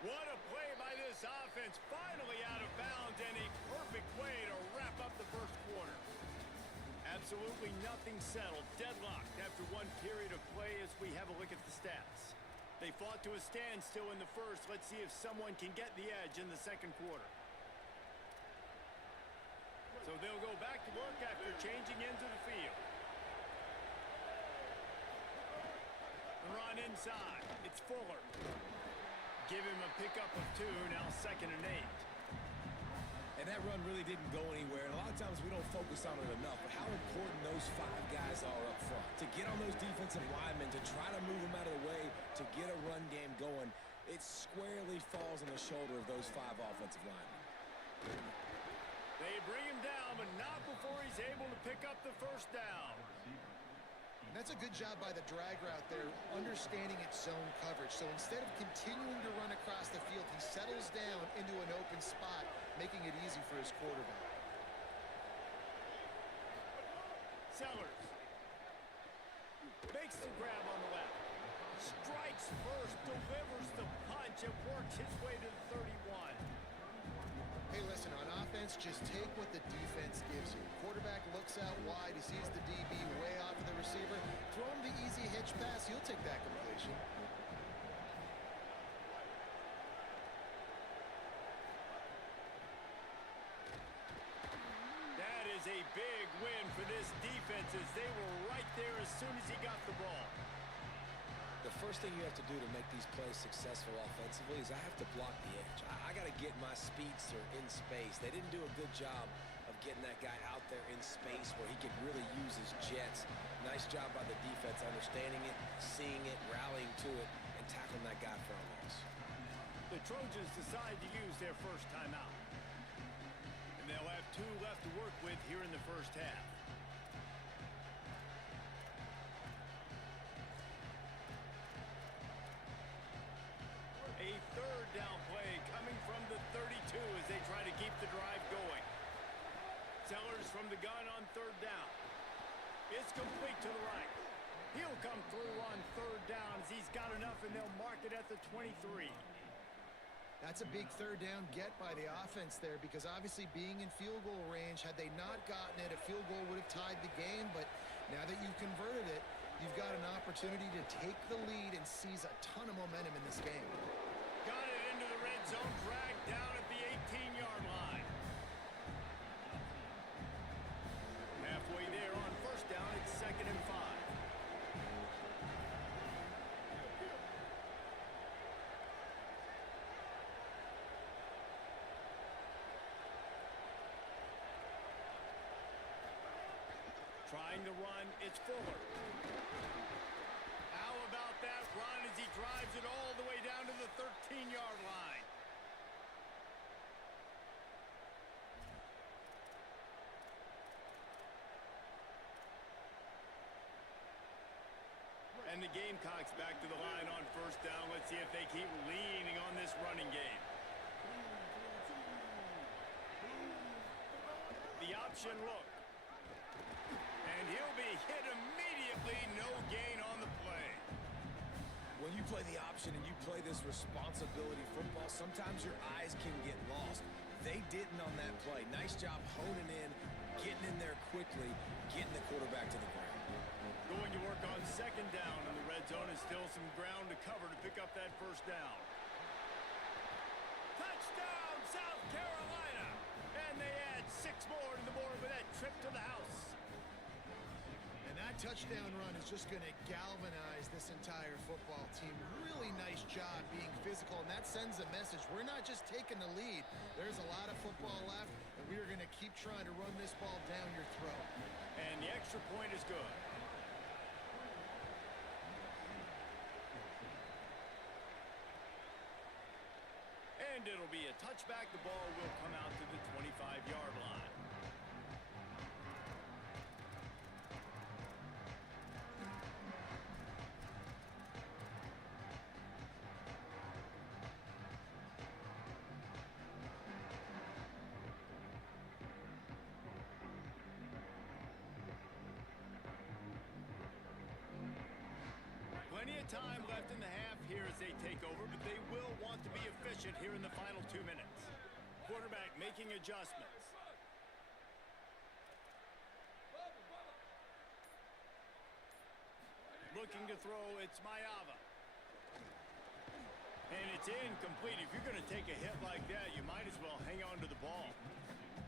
What a play by this offense. Finally out of bounds, and a perfect way to wrap up the first quarter. Absolutely nothing settled. Deadlocked after one period of play as we have a look at the stats. They fought to a standstill in the first. Let's see if someone can get the edge in the second quarter. So they'll go back to work after changing into the field. Run inside. It's Fuller. Give him a pickup of 2, now 2nd and 8. And that run really didn't go anywhere, and a lot of times we don't focus on it enough, but how important those 5 guys are up front. To get on those defensive linemen, to try to move them out of the way, to get a run game going, it squarely falls on the shoulder of those 5 offensive linemen. They bring him down, but not before he's able to pick up the first down. And that's a good job by the drag route there, understanding its zone coverage. So instead of continuing to run across the field, he settles down into an open spot, making it easy for his quarterback. Sellers makes the grab on the left. Strikes first, delivers the punch, and works his way to the 31. Hey, listen, on offense, just take what the defense gives you. Quarterback looks out wide, he sees the DB way off of the receiver. Throw him the easy hitch pass, he'll take that completion. That is a big win for this defense as they were right there as soon as he got the ball. The first thing you have to do to make these plays successful offensively is I have to block the edge. I got to get my speedster in space. They didn't do a good job of getting that guy out there in space where he could really use his jets. Nice job by the defense understanding it, seeing it, rallying to it, and tackling that guy for a loss. The Trojans decide to use their first timeout. And they'll have 2 left to work with here in the first half. A third down play coming from the 32 as they try to keep the drive going. Sellers from the gun on third down. It's complete to the right. He'll come through on third down as he's got enough, and they'll mark it at the 23. That's a big third down get by the offense there because obviously being in field goal range, had they not gotten it, a field goal would have tied the game. But now that you've converted it, you've got an opportunity to take the lead and seize a ton of momentum in this game. Got it into the red zone, dragged down at the 18-yard line. Halfway there on first down, it's 2nd and 5. Trying the run, it's Fuller. How about that run as he drives it all the way down to the 13-yard line? And the Gamecocks back to the line on first down. Let's see if they keep leaning on this running game. The option look. And he'll be hit immediately. No gain on the play. When you play the option and you play this responsibility football, sometimes your eyes can get lost. They didn't on that play. Nice job honing in, getting in there quickly, getting the quarterback to the ground. Going to work on 2nd down in the red zone, and still some ground to cover to pick up that first down. Touchdown, South Carolina! And they add 6 more to the board with that trip to the house. And that touchdown run is just going to galvanize this entire football team. Really nice job being physical, and that sends a message. We're not just taking the lead. There's a lot of football left, and we are going to keep trying to run this ball down your throat. And the extra point is good. And it'll be a touchback. The ball will come out to the 25-yard line. Plenty of time left in the half here as they take over, but they will want to be efficient here in the final 2 minutes. Quarterback making adjustments. Looking to throw, it's Mayava. And it's incomplete. If you're going to take a hit like that, you might as well hang on to the ball.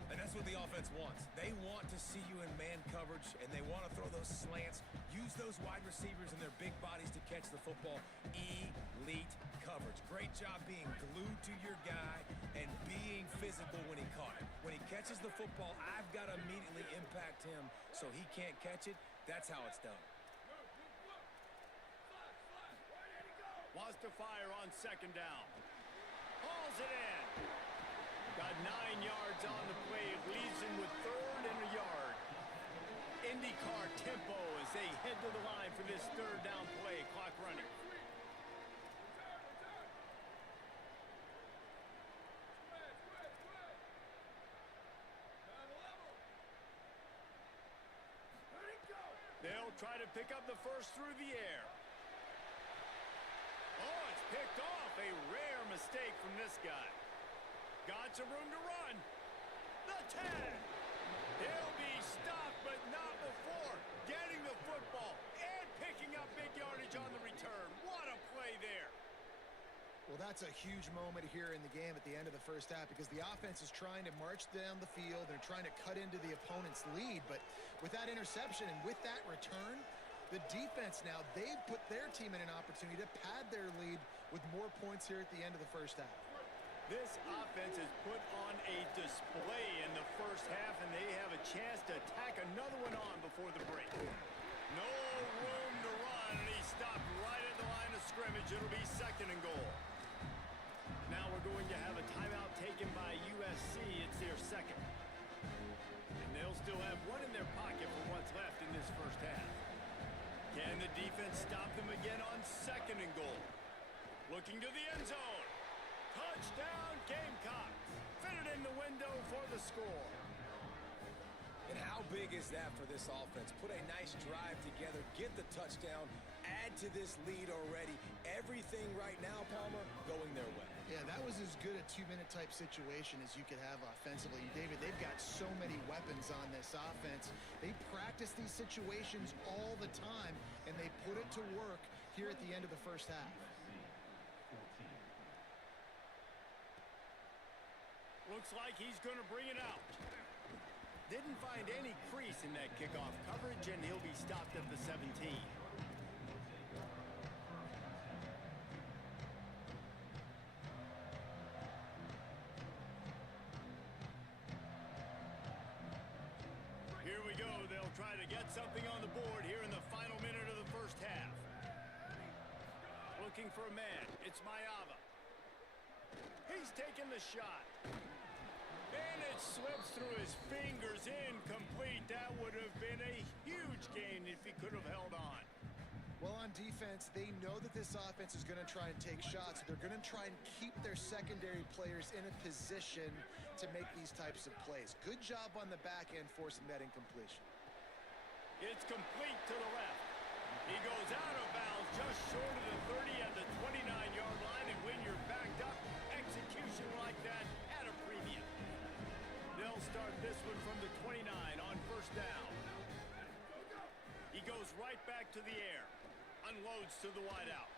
And that's what the offense wants. They want to see you in man coverage, and they want to throw those slants, use those wide receivers and their big bodies to catch the football. Elite coverage. Great job being glued to your guy and being physical when he caught it. When he catches the football, I've got to immediately impact him so he can't catch it. That's how it's done. Wants to fire on 2nd down. Hauls it in. Got 9 yards on the play. It leaves him with 3rd and a yard. IndyCar tempo as they head to the line for this 3rd down play. Clock running. They'll try to pick up the first through the air. Oh, it's picked off. A rare mistake from this guy. Got some room to run. The 10. He'll be stopped, but not before getting the football and picking up big yardage on the return. What a play there. Well, that's a huge moment here in the game at the end of the first half because the offense is trying to march down the field. They're trying to cut into the opponent's lead, but with that interception and with that return, the defense now, they've put their team in an opportunity to pad their lead with more points here at the end of the first half. This offense has put on a display in the first half, and they have a chance to tack another one on before the break. No room to run, and he stopped right at the line of scrimmage. It'll be 2nd and goal. Now we're going to have a timeout taken by USC. It's their 2nd. And they'll still have one in their pocket for what's left in this first half. Can the defense stop them again on 2nd and goal? Looking to the end zone. Touchdown, Gamecocks. Fit it in the window for the score. And how big is that for this offense? Put a nice drive together, get the touchdown, add to this lead already. Everything right now, Palmer, going their way. Yeah, that was as good a 2-minute type situation as you could have offensively. And David, they've got so many weapons on this offense. They practice these situations all the time, and they put it to work here at the end of the first half. Looks like he's going to bring it out. Didn't find any crease in that kickoff coverage, and he'll be stopped at the 17. Here we go. They'll try to get something on the board here in the final minute of the first half. Looking for a man. It's Mayava. He's taking the shot. And it slips through his fingers, incomplete. That would have been a huge gain if he could have held on. Well, on defense, they know that this offense is going to try and take shots. They're going to try and keep their secondary players in a position to make these types of plays. Good job on the back end forcing that incompletion. It's complete to the left. He goes out of bounds just short of the 30 at the 29-yard line, and when you're backed up, execution like that at a premium. They'll start this one from the 29 on first down. He goes right back to the air. Unloads to the wideout.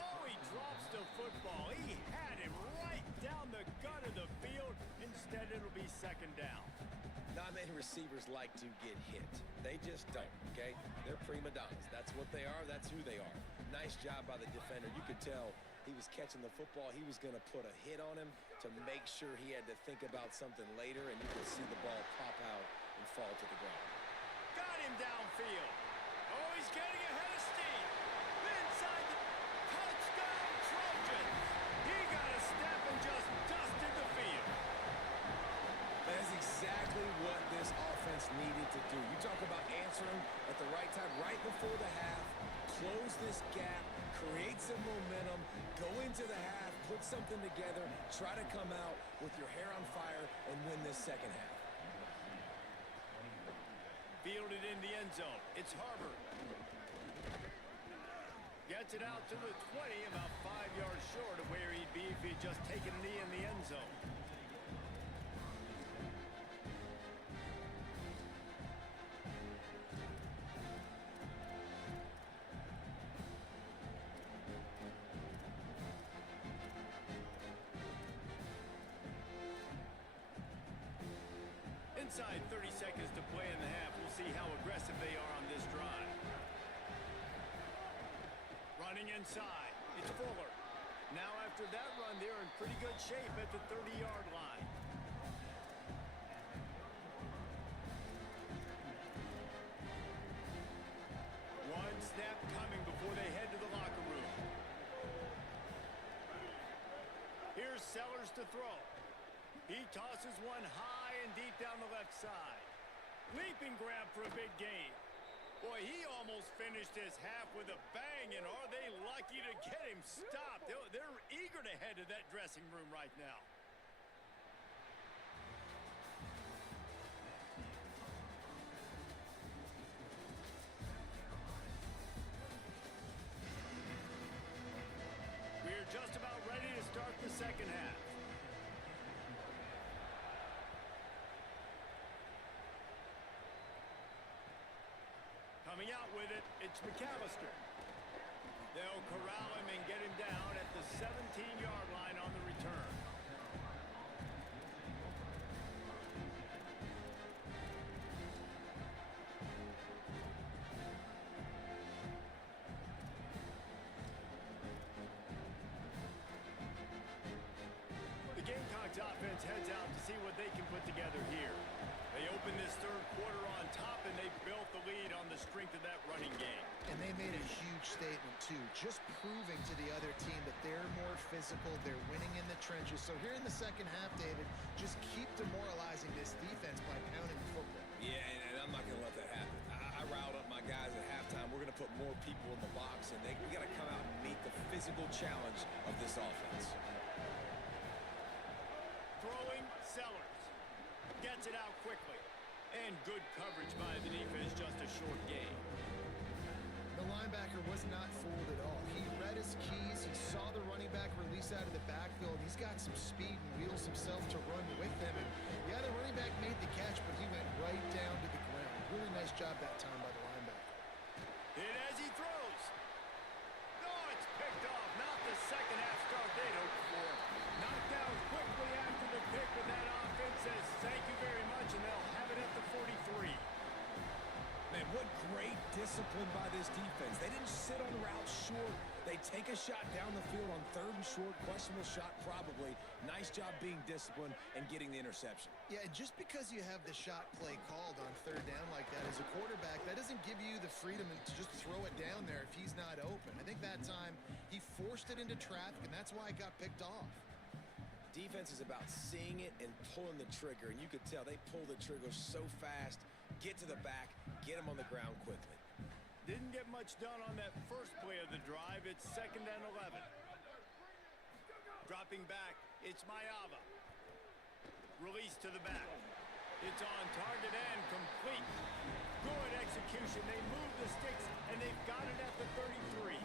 Oh, he drops the football. He had him right down the gut of the field. Instead, it'll be 2nd down. Not many receivers like to get hit. They just don't, okay? They're prima donnas. That's what they are. That's who they are. Nice job by the defender. You could tell he was catching the football. He was going to put a hit on him to make sure he had to think about something later, and you could see the ball pop out and fall to the ground. Got him downfield. Oh, he's getting ahead of steam. Inside the touchdown Trojans. He got a step and just dusted the field. That is exactly what this offense needed to do. You talk about answering at the right time, right before the half, close this gap, create some momentum, go into the half, put something together, try to come out with your hair on fire and win this second half. Fielded in the end zone. It's Harbor. Gets it out to the 20, about 5 yards short of where he'd be if he'd just taken a knee in the end zone. Inside 30 seconds to play in the half. We'll see how aggressive they are on this drive. Running inside. It's Fuller. Now after that run, they're in pretty good shape at the 30-yard line. One snap coming before they head to the locker room. Here's Sellers to throw. He tosses one high and deep down the left side. Leaping grab for a big gain. Boy, he almost finished his half with a bang, and are they lucky to get him stopped? They're eager to head to that dressing room right now. We're just about ready to start the second half. Coming out with it, it's McAllister. They'll corral him and get him down at the 17-yard line on the return. The Gamecocks offense heads out to see what they can put together here. They open this third quarter on top, and they built the lead on the strength of that running game. And they made a huge statement, too, just proving to the other team that they're more physical, they're winning in the trenches. So here in the second half, David, just keep demoralizing this defense by pounding the football. Yeah, and I'm not going to let that happen. I riled up my guys at halftime. We're going to put more people in the box, and we got to come out and meet the physical challenge of this offense. Throwing Sellers. Gets it out quickly. And good coverage by the defense, just a short gain. The linebacker was not fooled at all. He read his keys. He saw the running back release out of the backfield. He's got some speed and wheels himself to run with them. And yeah, the running back made the catch, but he went right down to the ground. Really nice job that time by the linebacker. Hit as he throws. No, it's picked off. Not the second half start they'd hoped for. Knocked down quickly after the pick, but that offense says thank you very much, and they'll have it at the 43. Man, what great discipline by this defense. They didn't sit on routes short. They take a shot down the field on third and short. Questionable shot probably. Nice job being disciplined and getting the interception. Yeah, just because you have the shot play called on third down like that as a quarterback, that doesn't give you the freedom to just throw it down there if he's not open. I think that time he forced it into traffic, and that's why it got picked off. Defense is about seeing it and pulling the trigger, and you could tell they pull the trigger so fast, get to the back, get him on the ground quickly. Didn't get much done on that first play of the drive. It's 2nd and 11. Dropping back, it's Mayava. Release to the back. It's on target and complete. Good execution. They move the sticks, and they've got it at the 33.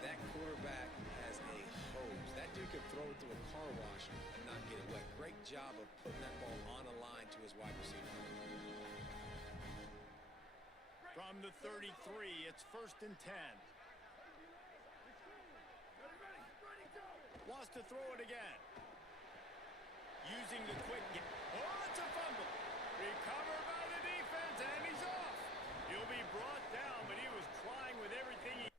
That quarterback has a hose. That dude could throw it to a car wash and not get it wet. Great job of putting that ball on a line to his wide receiver. From the 33, it's 1st and 10. Wants to throw it again. Using the quick game. Oh, it's a fumble. Recovered by the defense, and he's off. He'll be brought down, but he was trying with everything he...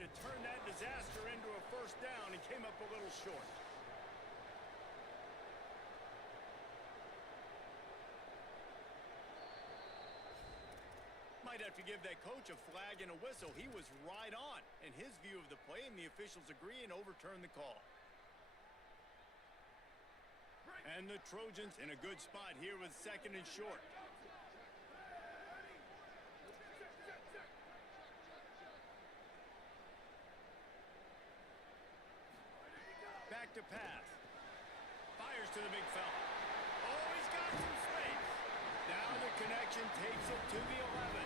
To turn that disaster into a first down and came up a little short. Might have to give that coach a flag and a whistle. He was right on in his view of the play, and the officials agree and overturn the call. And the Trojans in a good spot here with 2nd and short. Back to pass. Fires to the big fella. Oh, he's got some space. Now the connection takes it to the 11.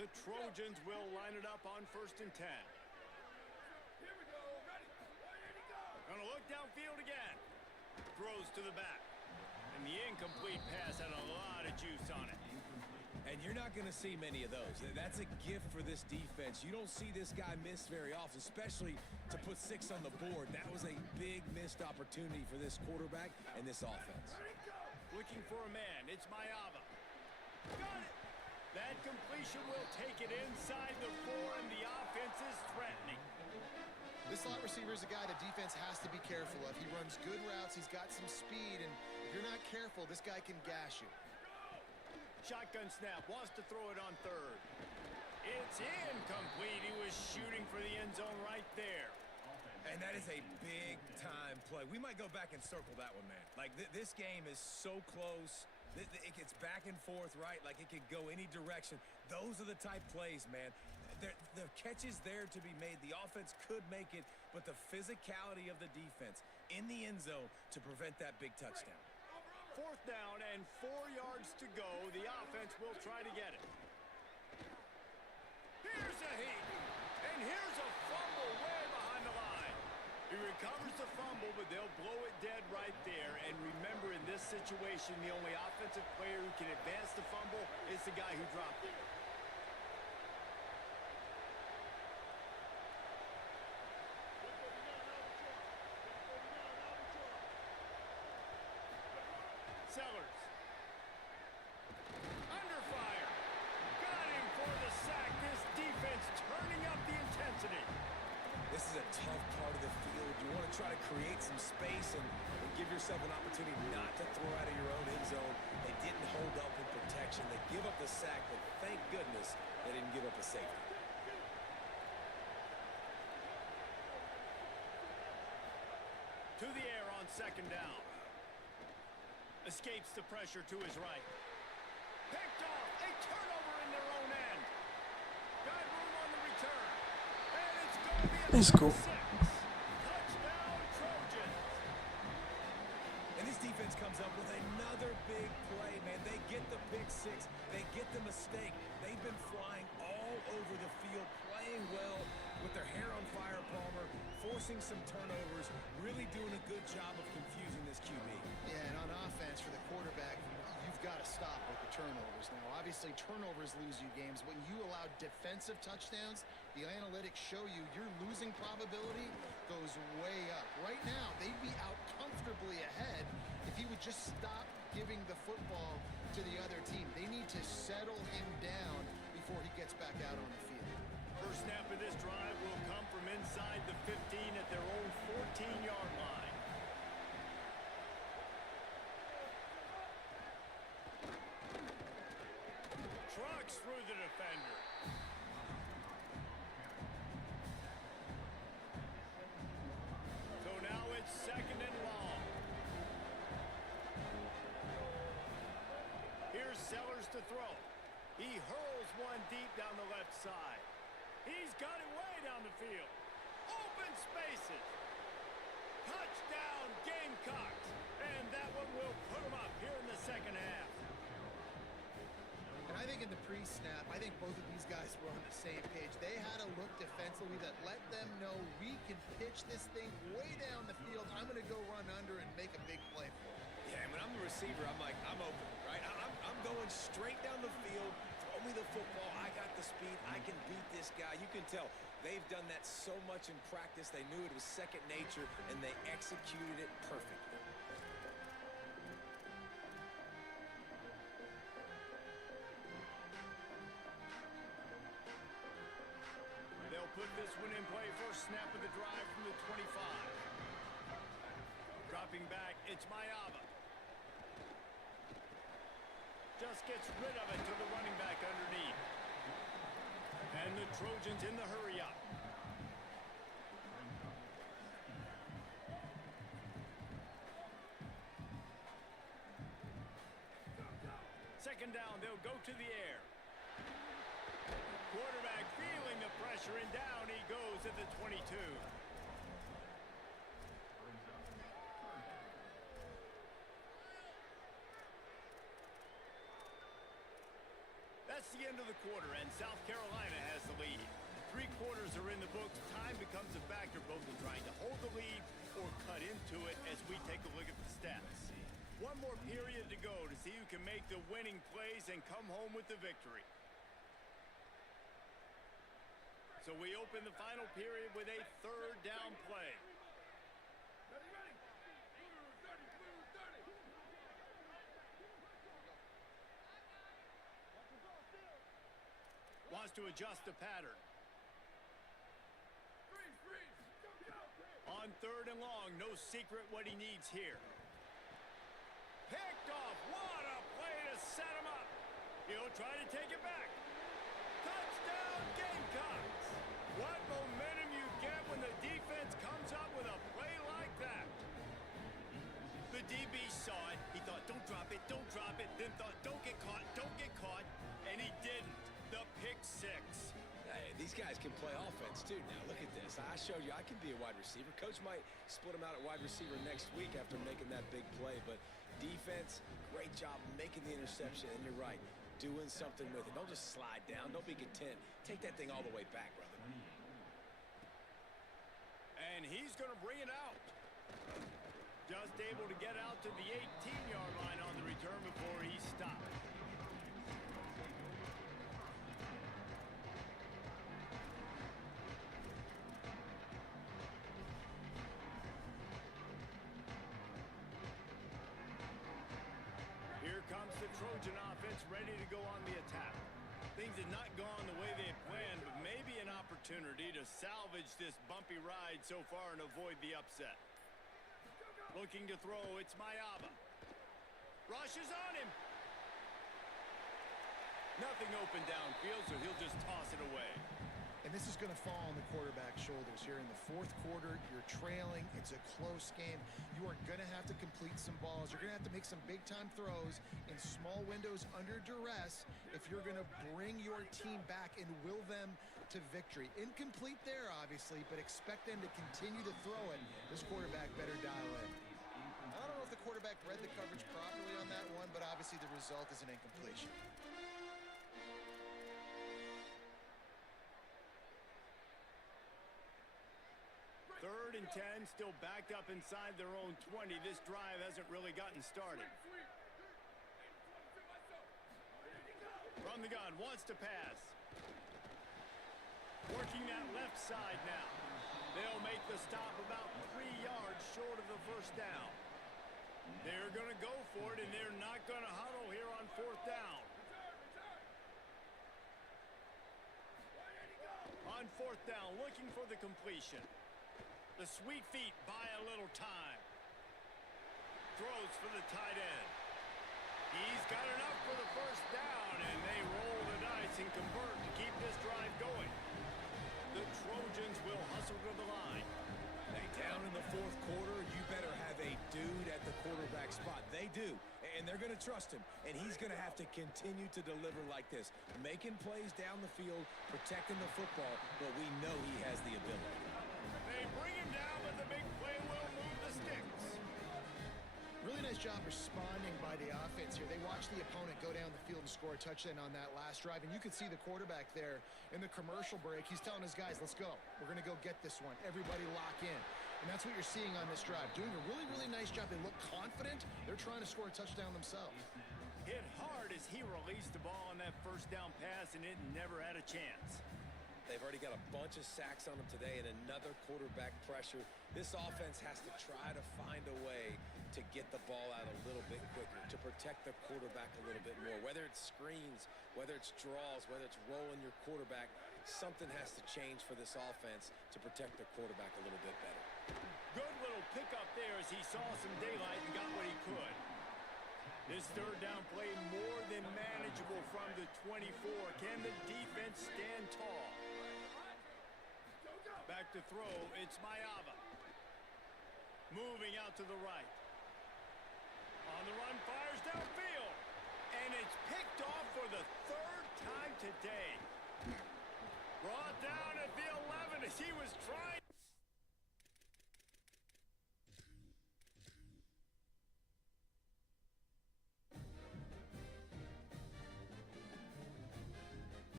The Trojans will line it up on 1st and 10. Gonna look downfield again. Throws to the back. And the incomplete pass had a lot of juice on it. And you're not going to see many of those. That's a gift for this defense. You don't see this guy miss very often, especially to put 6 on the board. That was a big missed opportunity for this quarterback and this offense. Looking for a man. It's Mayava. Got it. That completion will take it inside the 4, and the offense is threatening. This slot receiver is a guy the defense has to be careful of. He runs good routes. He's got some speed, and if you're not careful, this guy can gash you. Shotgun snap. Wants to throw it on 3rd. It's incomplete. He was shooting for the end zone right there. And that is a big-time play. We might go back and circle that one, man. Like, this game is so close. It gets back and forth, right? Like, it could go any direction. Those are the type plays, man. The catch is there to be made. The offense could make it, but the physicality of the defense in the end zone to prevent that big touchdown. 4th down and 4 yards to go. The offense will try to get it. Here's a heat. And here's a fumble way behind the line. He recovers the fumble, but they'll blow it dead right there. And remember, in this situation, the only offensive player who can advance the fumble is the guy who dropped it. Sellers. Under fire. Got him for the sack. This defense turning up the intensity. This is a tough part of the field. You want to try to create some space and give yourself an opportunity not to throw out of your own end zone. They didn't hold up in protection. They give up the sack, but thank goodness they didn't give up a safety. To the air on 2nd down. Escapes the pressure to his right. Picked off. A turnover in their own end. Got room on the return. And it's going to be a Let's go. 6. Touchdown, Trojans. And this defense comes up with another big play, man. They get the pick 6. They get the mistake. They've been flying all over the field, playing well with their hair on fire, Palmer, forcing some turnovers, really doing a good job of confusing this QB. Yeah, and on offense for the quarterback, you've got to stop with the turnovers. Now, obviously, turnovers lose you games. When you allow defensive touchdowns, the analytics show you your losing probability goes way up. Right now, they'd be out comfortably ahead if he would just stop giving the football to the other team. They need to settle him down before he gets back out on the field. First snap of this drive will come from inside the 15 at their own 14-yard line. Trucks through the defender. So now it's 2nd and long. Here's Sellers to throw. He hurls one deep down the left side. He's got it way down the field. Open spaces. Touchdown, Gamecocks. And that one will put them up here in the 2nd half. And I think in the pre-snap, I think both of these guys were on the same page. They had a look defensively that let them know we can pitch this thing way down the field. I'm going to go run under and make a big play for it. Yeah, when I'm the receiver, I'm like, I'm open, right? I'm going straight down the field. Throw me the football. I got the speed. I can beat this guy. You can tell they've done that so much in practice. They knew it was second nature, and they executed it perfectly. They'll put this one in play. First snap of the drive from the 25. Dropping back, it's Mayava. Just gets rid of it to the running back underneath. And the Trojans in the hurry up. Second down, they'll go to the air. Quarterback feeling the pressure, and down he goes at the 22. That's the end of the quarter, and South Carolina has the lead. 3 quarters are in the books. Time becomes a factor both in trying to hold the lead or cut into it as we take a look at the stats. One more period to go to see who can make the winning plays and come home with the victory. So we open the final period with a 3rd down play. Wants to adjust the pattern. On 3rd and long, no secret what he needs here. Picked off. What a play to set him up. He'll try to take it back. Touchdown, Gamecocks. What momentum you get when the defense comes up with a play like that. The DB saw it. He thought, don't drop it, don't drop it. Then thought, don't get caught, and he didn't. The pick 6. Hey, these guys can play offense, too. Now, look at this. I showed you I can be a wide receiver. Coach might split him out at wide receiver next week after making that big play, but defense, great job making the interception, and you're right, doing something with it. Don't just slide down. Don't be content. Take that thing all the way back, brother. And he's going to bring it out. Just able to get out to the 18-yard line on the return before he stopped. Here comes the Trojan offense ready to go on the attack. Things had not gone the way they had planned, but maybe an opportunity to salvage this bumpy ride so far and avoid the upset. Looking to throw, it's Mayaba. Rushes on him. Nothing open downfield, so he'll just toss it away. And this is going to fall on the quarterback's shoulders here in the fourth quarter. You're trailing. It's a close game. You are going to have to complete some balls. You're going to have to make some big-time throws in small windows under duress if you're going to bring your team back and will them to victory. Incomplete there, obviously, but expect them to continue to throw it. This quarterback better dial in. I don't know if the quarterback read the coverage properly on that one, but obviously the result is an incompletion. Third and 10, still backed up inside their own 20. This drive hasn't really gotten started. From the gun, wants to pass. Working that left side now. They'll make the stop about 3 yards short of the first down. They're going to go for it, and they're not going to huddle here on fourth down. On fourth down, looking for the completion. The sweet feet buy a little time. Throws for the tight end. He's got enough for the first down, and they roll the dice and convert to keep this drive going. The Trojans will hustle to the line. Hey, down in the fourth quarter, you better have a dude at the quarterback spot. They do, and they're going to trust him, and he's going to have to continue to deliver like this, making plays down the field, protecting the football, but we know he has the ability. They bring him down, but the big play will move the sticks. Really nice job responding by the offense here. They watched the opponent go down the field and score a touchdown on that last drive, and you could see the quarterback there in the commercial break. He's telling his guys, let's go. We're going to go get this one. Everybody lock in. And that's what you're seeing on this drive. Doing a really, really nice job. They look confident. They're trying to score a touchdown themselves. Hit hard as he released the ball on that first down pass, and it never had a chance. They've already got a bunch of sacks on them today and another quarterback pressure. This offense has to try to find a way to get the ball out a little bit quicker, to protect the quarterback a little bit more. Whether it's screens, whether it's draws, whether it's rolling your quarterback, something has to change for this offense to protect the quarterback a little bit better. Good little pickup there as he saw some daylight and got what he could. This third down play more than manageable from the 24. Can the defense stand tall? Back to throw, it's Mayaba. Moving out to the right. On the run, fires